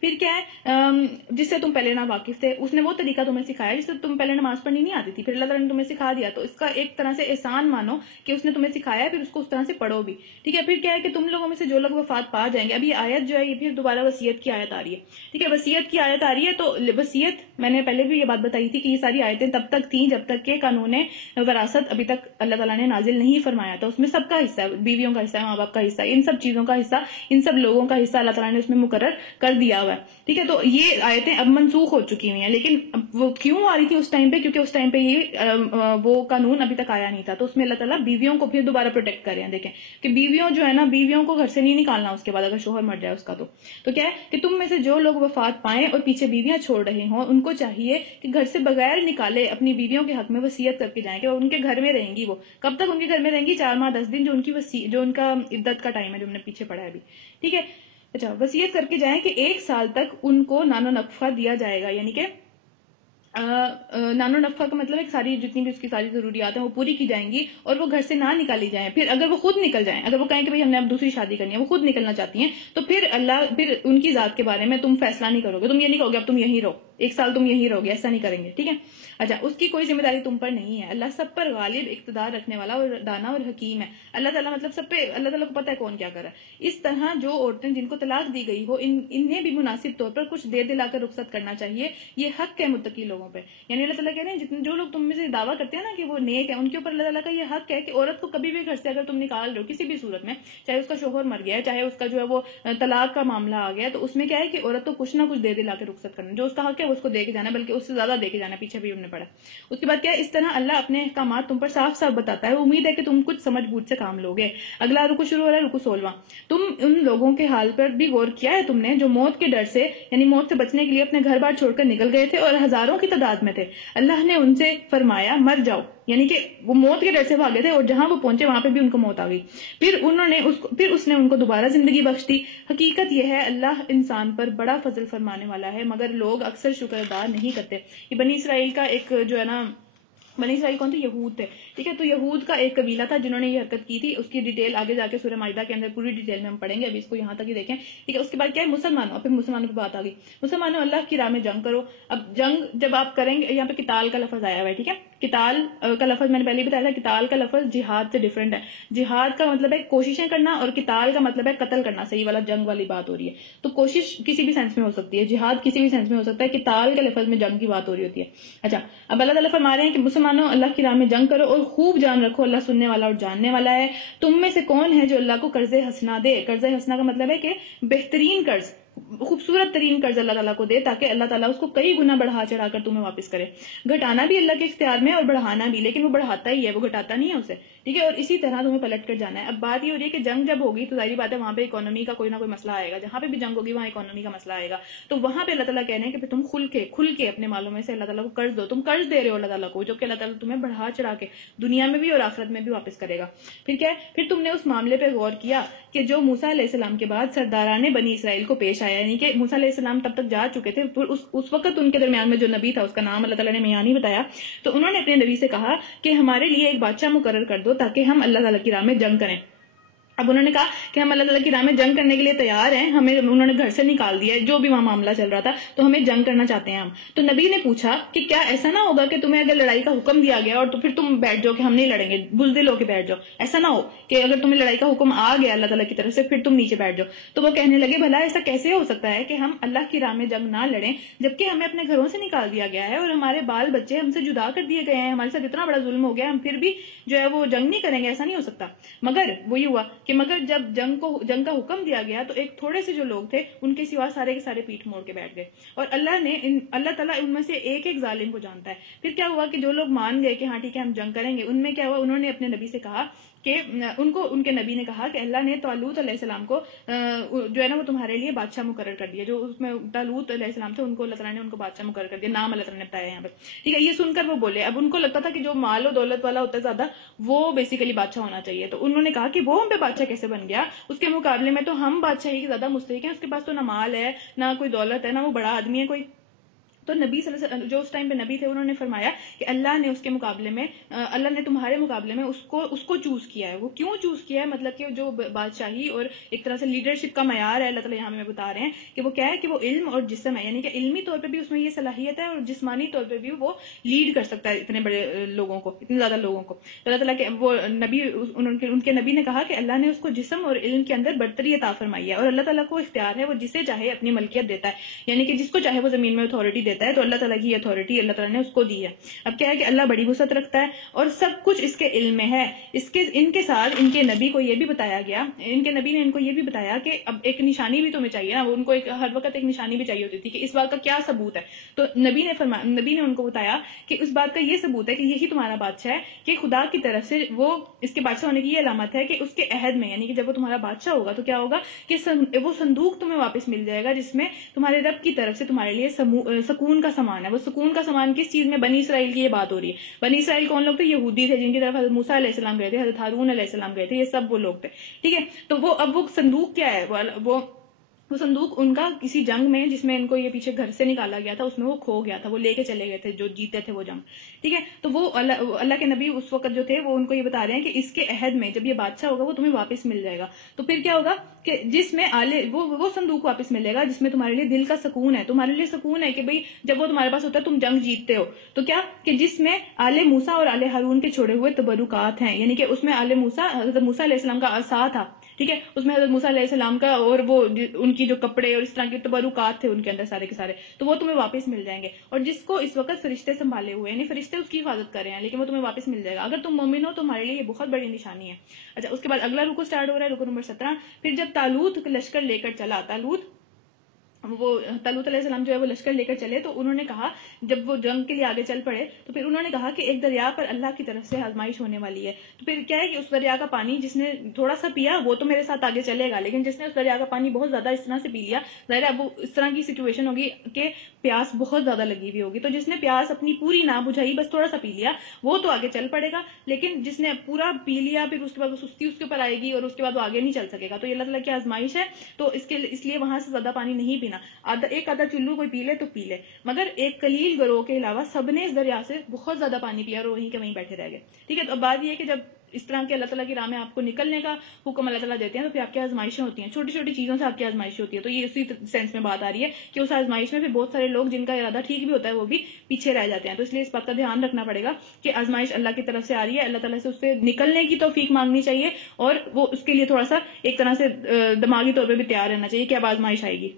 پھر کیا ہے, جس سے تم پہلے نہ واقف تھے اس نے وہ طریقہ تمہیں سکھایا جس سے تم پہلے نماز پڑھنی نہیں آتی تھی, پھر اللہ تعالیٰ نے تمہیں سکھا دیا, تو اس کا ایک طرح سے احسان مانو کہ اس نے تمہیں سکھایا ہے, پھر اس کو اس طرح سے پڑھو بھی. ٹھیک ہے, پھر کیا ہے کہ تم لوگوں میں سے جو لوگ وفات پا جائیں گے, اب یہ آیت جو ہے یہ پھر دوبارہ وصیت کی آیت آ رہی ہے. ٹھیک ہے, وصیت کی آیت آ رہی ہے, تو وصیت میں نے پہلے بھی یہ بات بتائی تھی کہ یہ ساری آیتیں تب تک تھیں جب تک کہ قانون وراثت ابھی تک اللہ تعالیٰ نے نازل نہیں فرمایا تھا. اس میں سب کا حصہ ہے، بیویوں کا حصہ ہے، ماں باپ کا حصہ، ان سب چیزوں کا حصہ، ان سب لوگوں کا حصہ اللہ تعالیٰ نے اس میں مقرر کر دیا ہوا ہے. ٹھیک ہے، تو یہ آیتیں اب منسوخ ہو چکی ہوئی ہیں. لیکن وہ کیوں آ رہی تھی اس ٹائم پہ؟ کیونکہ اس ٹائم پہ یہ وہ قانون ابھی تک آیا نہیں تھا. تو اس میں اللہ تعالیٰ بیویوں کو پھر دوبارہ پروٹیکٹ کر رہے ہیں. دیکھیں کہ بیویوں جو ہے نا، بیویوں کو گھر سے نہیں نکالنا اس کے بعد اگر شوہر مر جائے اس کا. تو کیا ہے کہ تم میں سے جو لوگ وفات پائیں اور پیچھے بیویاں چھوڑ رہے ہوں، ان کو چاہیے کہ گھر سے بغیر نکالے اپنی بیویوں کے حق میں وصیت کر کے جائیں کہ ان کے گھر میں رہیں گی. وہ کب تک ان کے گھر میں رہیں گی؟ 4 ماہ 10 دن، جو ان کا عدت کا ٹائم ہے، جو ہم نے پیچھے پڑھا ہے ابھی. ٹھیک ہے، اچھا، وصیت کر کے جائیں کہ 1 سال تک ان کو نان و نفقہ دیا جائے گا. یعنی کہ نان و نفقہ کا مطلب ہے کہ ساری جتنی بھی اس کی ساری ضروریات ہیں وہ پوری کی جائیں گی اور وہ گھر سے نہ نکالی جائیں. پھر اگر وہ خود نکل جائیں، اگر وہ کہیں کہ ہم نے اب دوسری شادی کرنی ہے، وہ خود نکلنا چاہتی ہیں، تو پھر ان کی ذات کے بارے میں تم فیصلہ نہیں کرو گے. تم یہ نہیں کہو گے اب تم یہیں رہو، 1 سال تم یہیں رہو گے، ایسا نہیں کریں گے. ٹھیک ہے، اچھا، اس کی کوئی ذمہ داری تم پر نہیں ہے. اللہ سب پر غالب، اقتدار رکھنے والا اور دانا اور حکیم ہے. اللہ تعالیٰ مطلب سب پہ، اللہ تعالیٰ کو پتہ ہے کون کیا کر رہا ہے. اس طرح جو عورتیں جن کو طلاق دی گئی ہو، انہیں بھی مناسب طور پر کچھ دے دلا کر رخصت کرنا چاہیے. یہ حق ہے متقی لوگوں پہ. یعنی اللہ تعالیٰ کہہ رہے ہیں جو لوگ تم میں سے دعویٰ کرتے ہیں نا کہ وہ نیک ہیں، ان کے اوپر اللہ تعالیٰ کا یہ حق ہے کہ عورت کو کبھی بھی گھر سے اگر تم نکال رہے ہو کسی بھی صورت میں، چاہے اس کا شوہر مر گیا ہے، چاہے اس کا جو ہے وہ طلاق کا معاملہ آ گیا ہے، تو اس میں کیا ہے کہ عورت کو کچھ نہ کچھ دے دلا کے رخصت کرنا. جو اس کا حق ہے اس کو دے کے جانا، بلکہ اس سے زیادہ دے کے جانا. پیچھے بھی ہم نے پڑھا. اس کے بعد کیا ہے، اس طرح اللہ اپنے احکامات تم پر صاف صاف بتاتا ہے. امید ہے کہ تم کچھ سمجھ بوجھ سے کام لوگے. اگلا رکو شروع ہو رہا ہے، رکو 16. تم ان لوگوں کے حال پر بھی غور کیا ہے تم نے جو موت کے ڈر سے، یعنی موت سے بچنے کے لیے اپنے گھر بار چھوڑ کر نکل گئے تھے اور ہزاروں کی تعداد میں تھے. اللہ نے ان سے فرمایا مر جاؤ، یعنی کہ وہ موت کے ڈر سے بھاگے تھے اور جہاں وہ پہنچے وہاں پہ بھی ان کو موت آ گئی. پھر اس نے ان کو دوبارہ زندگی بخش دی. حقیقت یہ ہے اللہ انسان پر بڑا فضل فرمانے والا ہے، مگر لوگ اکثر شکر ادا نہیں کرتے. یہ بنی اسرائیل کا ایک جو ہے نا، بنی اسرائیل کون تھے؟ یہود تھے. ٹھیک ہے، تو یہود کا ایک قبیلہ تھا جنہوں نے یہ حرکت کی تھی. اس کی ڈیٹیل آگے جا کے سورہ مائدہ کے اندر پوری ڈیٹیل میں ہم پڑھیں گے، ابھی اس کو یہاں تک ہی دیکھیں. ٹھیک ہے، اس کے بعد کیا ہے، مسلمانوں، پھر مسلمانوں پہ بات آ گئی. مسلمانوں اللہ کی راہ میں جنگ کرو. اب جنگ جب آپ کریں گے، یہاں پہ قتال کا لفظ آیا ہوا ہے. ٹھیک ہے، قتال کا لفظ میں نے پہلے بتایا تھا، قتال کا لفظ جہاد سے ڈفرینٹ ہے. جہاد کا مطلب ہے کوششیں کرنا اور قتال کا مطلب ہے قتل کرنا. صحیح والا جنگ والی بات ہو رہی ہے. تو کوشش کسی بھی سینس میں ہو سکتی ہے، جہاد کسی بھی سینس میں ہو سکتا ہے، قتال کے لفظ میں جنگ کی بات ہو رہی ہوتی ہے. اچھا، اب اللہ تعالیٰ فرما رہے ہیں کہ مسلمانوں اللہ کی راہ میں جنگ کرو اور خوب جان رکھو، اللہ سننے والا اور جاننے والا ہے. تم میں سے کون ہے جو اللہ کو قرض حسنہ دے؟ قرض حسنہ کا مطلب ہے کہ بہترین قرض، خوبصورت ترین قرض اللہ تعالیٰ کو دے تاکہ اللہ تعالیٰ اس کو کئی گنا بڑھا چڑھا کر تمہیں واپس کرے. گھٹانا بھی اللہ کے اختیار میں اور بڑھانا بھی، لیکن وہ بڑھاتا ہی ہے، وہ گھٹاتا نہیں ہے اسے. ٹھیک ہے، اور اسی طرح تمہیں پلٹ کر جانا ہے. اب بات یہ ہو رہی ہے کہ جنگ جب ہوگی تو ظاہری بات ہے وہاں پہ اکانومی کا کوئی نہ کوئی مسئلہ آئے گا. جہاں پہ بھی جنگ ہوگی وہاں اکانومی کا مسئلہ آئے گا. تو وہاں پہ اللہ تعالیٰ کہہ رہے ہیں کہ تم کھل کے اپنے مالوں میں سے اللہ تعالیٰ کو قرض دو. تم قرض دے رہے ہو اللہ تعالیٰ کو، جو کہ اللہ تعالیٰ تمہیں بڑھا چڑھا کے دنیا میں بھی اور آخرت میں بھی واپس کرے گا. پھر کیا ہے، پھر تم نے اس معاملے پہ غور کیا کہ جو موسیٰ علیہ السلام کے بعد سرداران بنی اسرائیل کو پیش آیا. یعنی کہ موسیٰ علیہ السلام تب تک جا چکے تھے، اس وقت ان کے درمیان میں جو نبی تھا اس کا نام اللہ تعالیٰ نے یہاں نہیں بتایا. تو انہوں نے اپنے نبی سے کہا کہ ہمارے لیے ایک بادشاہ مقرر کر دو تاکہ ہم اللہ تعالیٰ کی راہ میں جنگ کریں. اب انہوں نے کہا کہ ہم اللہ تعالیٰ کی راہ میں جنگ کرنے کے لیے تیار ہیں، ہمیں انہوں نے گھر سے نکال دیا ہے، جو بھی وہاں معاملہ چل رہا تھا، تو ہمیں جنگ کرنا چاہتے ہیں ہم. تو نبی نے پوچھا کہ کیا ایسا نہ ہوگا کہ تمہیں اگر لڑائی کا حکم دیا گیا اور تو پھر تم بیٹھ جاؤ کہ ہم نہیں لڑیں گے، بزدل ہو کے بیٹھ جاؤ. ایسا نہ ہو کہ اگر تمہیں لڑائی کا حکم آ گیا اللہ تعالیٰ کی طرف سے پھر تم نیچے بیٹھ جاؤ. تو وہ کہنے لگے بھلا ایسا کیسے ہو سکتا ہے کہ ہم اللہ کی راہ میں جنگ نہ لڑیں جبکہ ہمیں اپنے گھروں سے نکال دیا گیا ہے اور ہمارے بال بچے ہم سے جدا کر دیے گئے ہیں، ہمارے ساتھ اتنا بڑا ظلم ہو گیا، ہم پھر بھی جو ہے وہ جنگ نہیں کریں گے. ایسا نہیں ہو سکتا. مگر وہی ہوا کہ مگر جب جنگ کا حکم دیا گیا تو ایک تھوڑے سے جو لوگ تھے ان کے سوا سارے کے سارے پیٹھ موڑ کے بیٹھ گئے. اور اللہ تعالیٰ ان میں سے ایک ایک ظالم کو جانتا ہے. پھر کیا ہوا کہ جو لوگ مان گئے کہ ہاں ٹھیک ہے ہم جنگ کریں گے، ان میں کیا ہوا، انہوں نے اپنے نبی سے کہا کہ ان کے نبی نے کہا کہ اللہ نے طالوت علیہ السلام کو جو ہے نا وہ تمہارے لیے بادشاہ مقرر کر دیا. جو اس میں طالوت علیہ السلام تھے ان کو اللہ تعالیٰ نے ان کو بادشاہ مقرر کر دیا، نام اللہ تعالیٰ نے بتایا یہاں پہ. ٹھیک ہے، یہ سن کر وہ بولے، اب ان کو لگتا تھا کہ جو مال و دولت والا ہوتا ہے زیادہ وہ بیسیکلی بادشاہ ہونا چاہیے. تو انہوں نے کہا کہ وہ ہم پہ بادشاہ کیسے بن گیا، اس کے مقابلے میں تو ہم بادشاہی کے زیادہ مستحق ہیں، اس کے پاس تو نہ مال ہے نہ کوئی دولت ہے نہ وہ بڑا آدمی ہے کوئی. تو نبی صلی اللہ علیہ وسلم جو اس ٹائم پہ نبی تھے انہوں نے فرمایا کہ اللہ نے اس کے مقابلے میں، اللہ نے تمہارے مقابلے میں اس کو چوز کیا ہے. وہ کیوں چوز کیا ہے، مطلب کہ جو بادشاہی اور ایک طرح سے لیڈرشپ کا معیار ہے اللہ تعالیٰ یہاں میں بتا رہے ہیں کہ وہ کیا ہے کہ وہ علم اور جسم ہے. یعنی کہ علمی طور پہ بھی اس میں یہ صلاحیت ہے اور جسمانی طور پہ بھی وہ لیڈ کر سکتا ہے اتنے بڑے لوگوں کو، اتنے زیادہ لوگوں کو. تو اللہ تعالیٰ کے وہ نبی، ان کے نبی نے کہا کہ اللہ نے اس کو جسم اور علم کے اندر برتری عطا فرمائی ہے اور اللہ تعالیٰ کو اختیار ہے، وہ جسے چاہے اپنی ملکیت دیتا ہے. یعنی کہ جس کو چاہے وہ زمین میں اتھارٹی دیتا دیتا ہے تو اللہ تعالیٰ کی اتھارٹی اللہ تعالیٰ نے اس کو دی ہے. اب کیا ہے کہ اللہ بڑی وسعت رکھتا ہے اور سب کچھ اس کے علم میں ہے. ان کے ساتھ ان کے نبی کو یہ بھی بتایا گیا, ان کے نبی نے ان کو یہ بھی بتایا کہ اب ایک نشانی بھی تمہیں چاہیے نا, ان کو ہر وقت ایک نشانی بھی چاہیے ہوتی تھی کہ اس بات کا کیا ثبوت ہے. تو نبی نے ان کو بتایا کہ اس بات کا یہ ثبوت ہے کہ یہی تمہارا بادشاہ ہے, کہ خدا کی طرف سے وہ اس کے بادشاہ ہونے کی یہ علامت ہے کہ اس کے عہد میں, یعنی کہ جب وہ تمہارا بادشاہ ہوگا تو کیا ہوگا کہ وہ صندوق تمہیں واپس مل جائے گا جس میں تمہارے رب کی طرف سے تمہارے لیے سکون کا سامان ہے. وہ سکون کا سامان کس چیز میں؟ بنی اسرائیل کی یہ بات ہو رہی ہے. بنی اسرائیل کون لوگ تھے؟ یہودی تھے جن کی طرف حضرت موسیٰ علیہ السلام گئے تھے, حضرت ہارون علیہ السلام گئے تھے, یہ سب وہ لوگ تھے. ٹھیک ہے, تو وہ صندوق کیا ہے؟ وہ صندوق ان کا کسی جنگ میں جس میں ان کو یہ پیچھے گھر سے نکالا گیا تھا اس میں وہ کھو گیا تھا, وہ لے کے چلے گئے تھے جو جیتے تھے وہ جنگ. ٹھیک ہے, تو وہ اللہ کے نبی اس وقت جو تھے وہ ان کو یہ بتا رہے ہیں کہ اس کے عہد میں جب یہ بادشاہ ہوگا وہ تمہیں واپس مل جائے گا. تو پھر کیا ہوگا کہ جس میں وہ صندوق واپس ملے گا جس میں تمہارے لیے دل کا سکون ہے. تمہارے لیے سکون ہے کہ بھئی جب وہ تمہارے پاس ہوتا ہے تم جنگ جیتتے ہو, تو کیا کہ جس میں آل موسیٰ اور آل ہارون کے چھوڑے ہوئے تبرکات ہیں, یعنی کہ اس میں آل موسیٰ حضرت موسیٰ علیہ السلام کا عصا تھا. ٹھیک ہے, اس میں حضرت موسیٰ علیہ السلام کا اور وہ ان کی جو کپڑے اور اس طرح کے تبرکات تھے ان کے اندر سارے کے سارے, تو وہ تمہیں واپس مل جائیں گے. اور جس کو اس وقت فرشتے سنبھالے ہوئے, یعنی فرشتے اس کی حفاظت کر رہے ہیں, لیکن وہ تمہیں واپس مل جائے گا اگر تم مومن ہو. تمہارے لیے یہ بہت بڑی نشانی ہے. اچھا, اس کے بعد اگلا رکو سٹارٹ ہو رہا ہے, رکو نمبر 17. پھر جب طالوت لشکر لے کر چلا, طالوت علیہ السلام جو ہے وہ لشکر لے کر چلے, تو انہوں نے کہا جب وہ جنگ کے لیے آگے چل پڑے تو پھر انہوں نے کہا کہ ایک دریا پر اللہ کی طرف سے آزمائش ہونے والی ہے. تو پھر کیا ہے کہ اس دریا کا پانی جس نے تھوڑا سا پیا وہ تو میرے ساتھ آگے چلے گا, لیکن جس نے اس دریا کا پانی بہت زیادہ اس طرح سے پی لیا, ظاہر ہے اب وہ اس طرح کی سچویشن ہوگی کہ پیاس بہت زیادہ لگی ہوئی ہوگی, تو جس نے پیاس اپنی پوری نہ بجھائی بس تھوڑا سا پی لیا وہ تو آگے چل پڑے گا, لیکن جس نے پورا پی لیا پھر اس کے بعد وہ سستی اس کے اوپر آئے گی اور اس کے بعد وہ آگے نہیں چل سکے گا. تو یہ اللہ تعالیٰ کی آزمائش ہے, تو اس لیے وہاں سے زیادہ پانی نہیں پینا. ایک آدھا چلو کوئی پی لے تو پی لے, مگر ایک قلیل گروہ کے علاوہ سب نے اس دریا سے بہت زیادہ پانی پیا اور وہیں کے وہیں بیٹھے رہ گئے. ٹھیک ہے, تو اب بات یہ ہے کہ جب اس طرح کے اللہ تعالیٰ کی راہ میں آپ کو نکلنے کا حکم اللہ تعالیٰ دیتے ہیں تو پھر آپ کی آزمائشیں ہوتی ہیں, چھوٹی چھوٹی چیزوں سے آپ کی آزمائشیں ہوتی ہے. تو یہ اسی سینس میں بات آ رہی ہے کہ اس آزمائش میں پھر بہت سارے لوگ جن کا ارادہ ٹھیک بھی ہوتا ہے وہ بھی پیچھے رہ جاتے ہیں. تو اس لیے اس بات کا دھیان رکھنا پڑے گا کہ آزمائش اللہ کی طرف سے آ رہی ہے, اللہ تعالیٰ سے اس سے نکلنے کی توفیق مانگنی چاہیے اور وہ اس کے لیے تھوڑا سا ایک طرح سے دماغی طور پہ بھی تیار رہنا چاہیے کہ اب آزمائش آئے گی.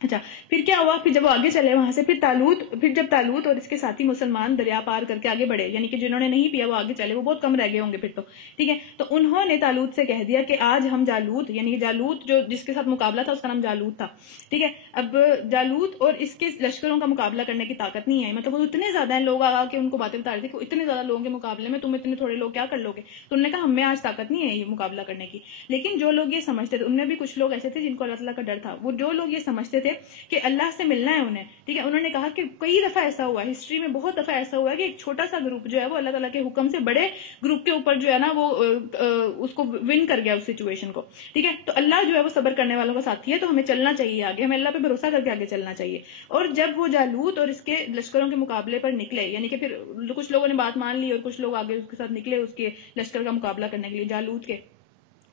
اچھا, پھر کیا ہوا, پھر جب وہ آگے چلے وہاں سے پھر جب طالوت اور اس کے ساتھی مسلمان دریا پار کر کے آگے بڑھے, یعنی کہ جنہوں نے نہیں پیا وہ آگے چلے, وہ بہت کم رہ گئے ہوں گے پھر تو. ٹھیک ہے, تو انہوں نے طالوت سے کہہ دیا کہ آج ہم جالوت, یعنی کہ جالوت جو جس کے ساتھ مقابلہ تھا اس کا نام جالوت تھا. ٹھیک ہے, اب جالوت اور اس کے لشکروں کا مقابلہ کرنے کی طاقت نہیں ہے, مطلب وہ اتنے زیادہ ہیں, لوگ آ کے ان کو باتیں بتا رہے تھے کہ اتنے زیادہ لوگوں کے مقابلے میں تم اتنے تھوڑے لوگ کیا کر لو گے. تو انہوں نے کہا ہمیں آج طاقت نہیں ہے یہ مقابلہ کرنے کی. لیکن جو لوگ یہ سمجھتے تھے, ان میں بھی کچھ لوگ ایسے تھے جن کو اللہ تعالیٰ کا ڈر تھا, وہ جو لوگ یہ سمجھتے تھے کہ اللہ سے ملنا ہے انہیں. ٹھیک ہے, انہوں نے کہا کہ کئی دفعہ ایسا ہوا ہے, ہسٹری میں بہت دفعہ ایسا ہوا ہے کہ ایک چھوٹا سا گروپ جو ہے وہ اللہ تعالیٰ کے حکم سے بڑے گروپ کے اوپر جو ہے نا وہ اس کو ون کر گیا اس سچویشن کو. ٹھیک ہے, تو اللہ جو ہے وہ صبر کرنے والوں کا ساتھی ہے, تو ہمیں چلنا چاہیے آگے, ہمیں اللہ پہ بھروسہ کر کے آگے چلنا چاہیے. اور جب وہ جالوت اور اس کے لشکروں کے مقابلے پر نکلے, یعنی کہ پھر کچھ لوگوں نے بات مان لی اور کچھ لوگ آگے اس کے ساتھ نکلے اس کے لشکر کا مقابلہ کرنے کے لیے جالوت کے,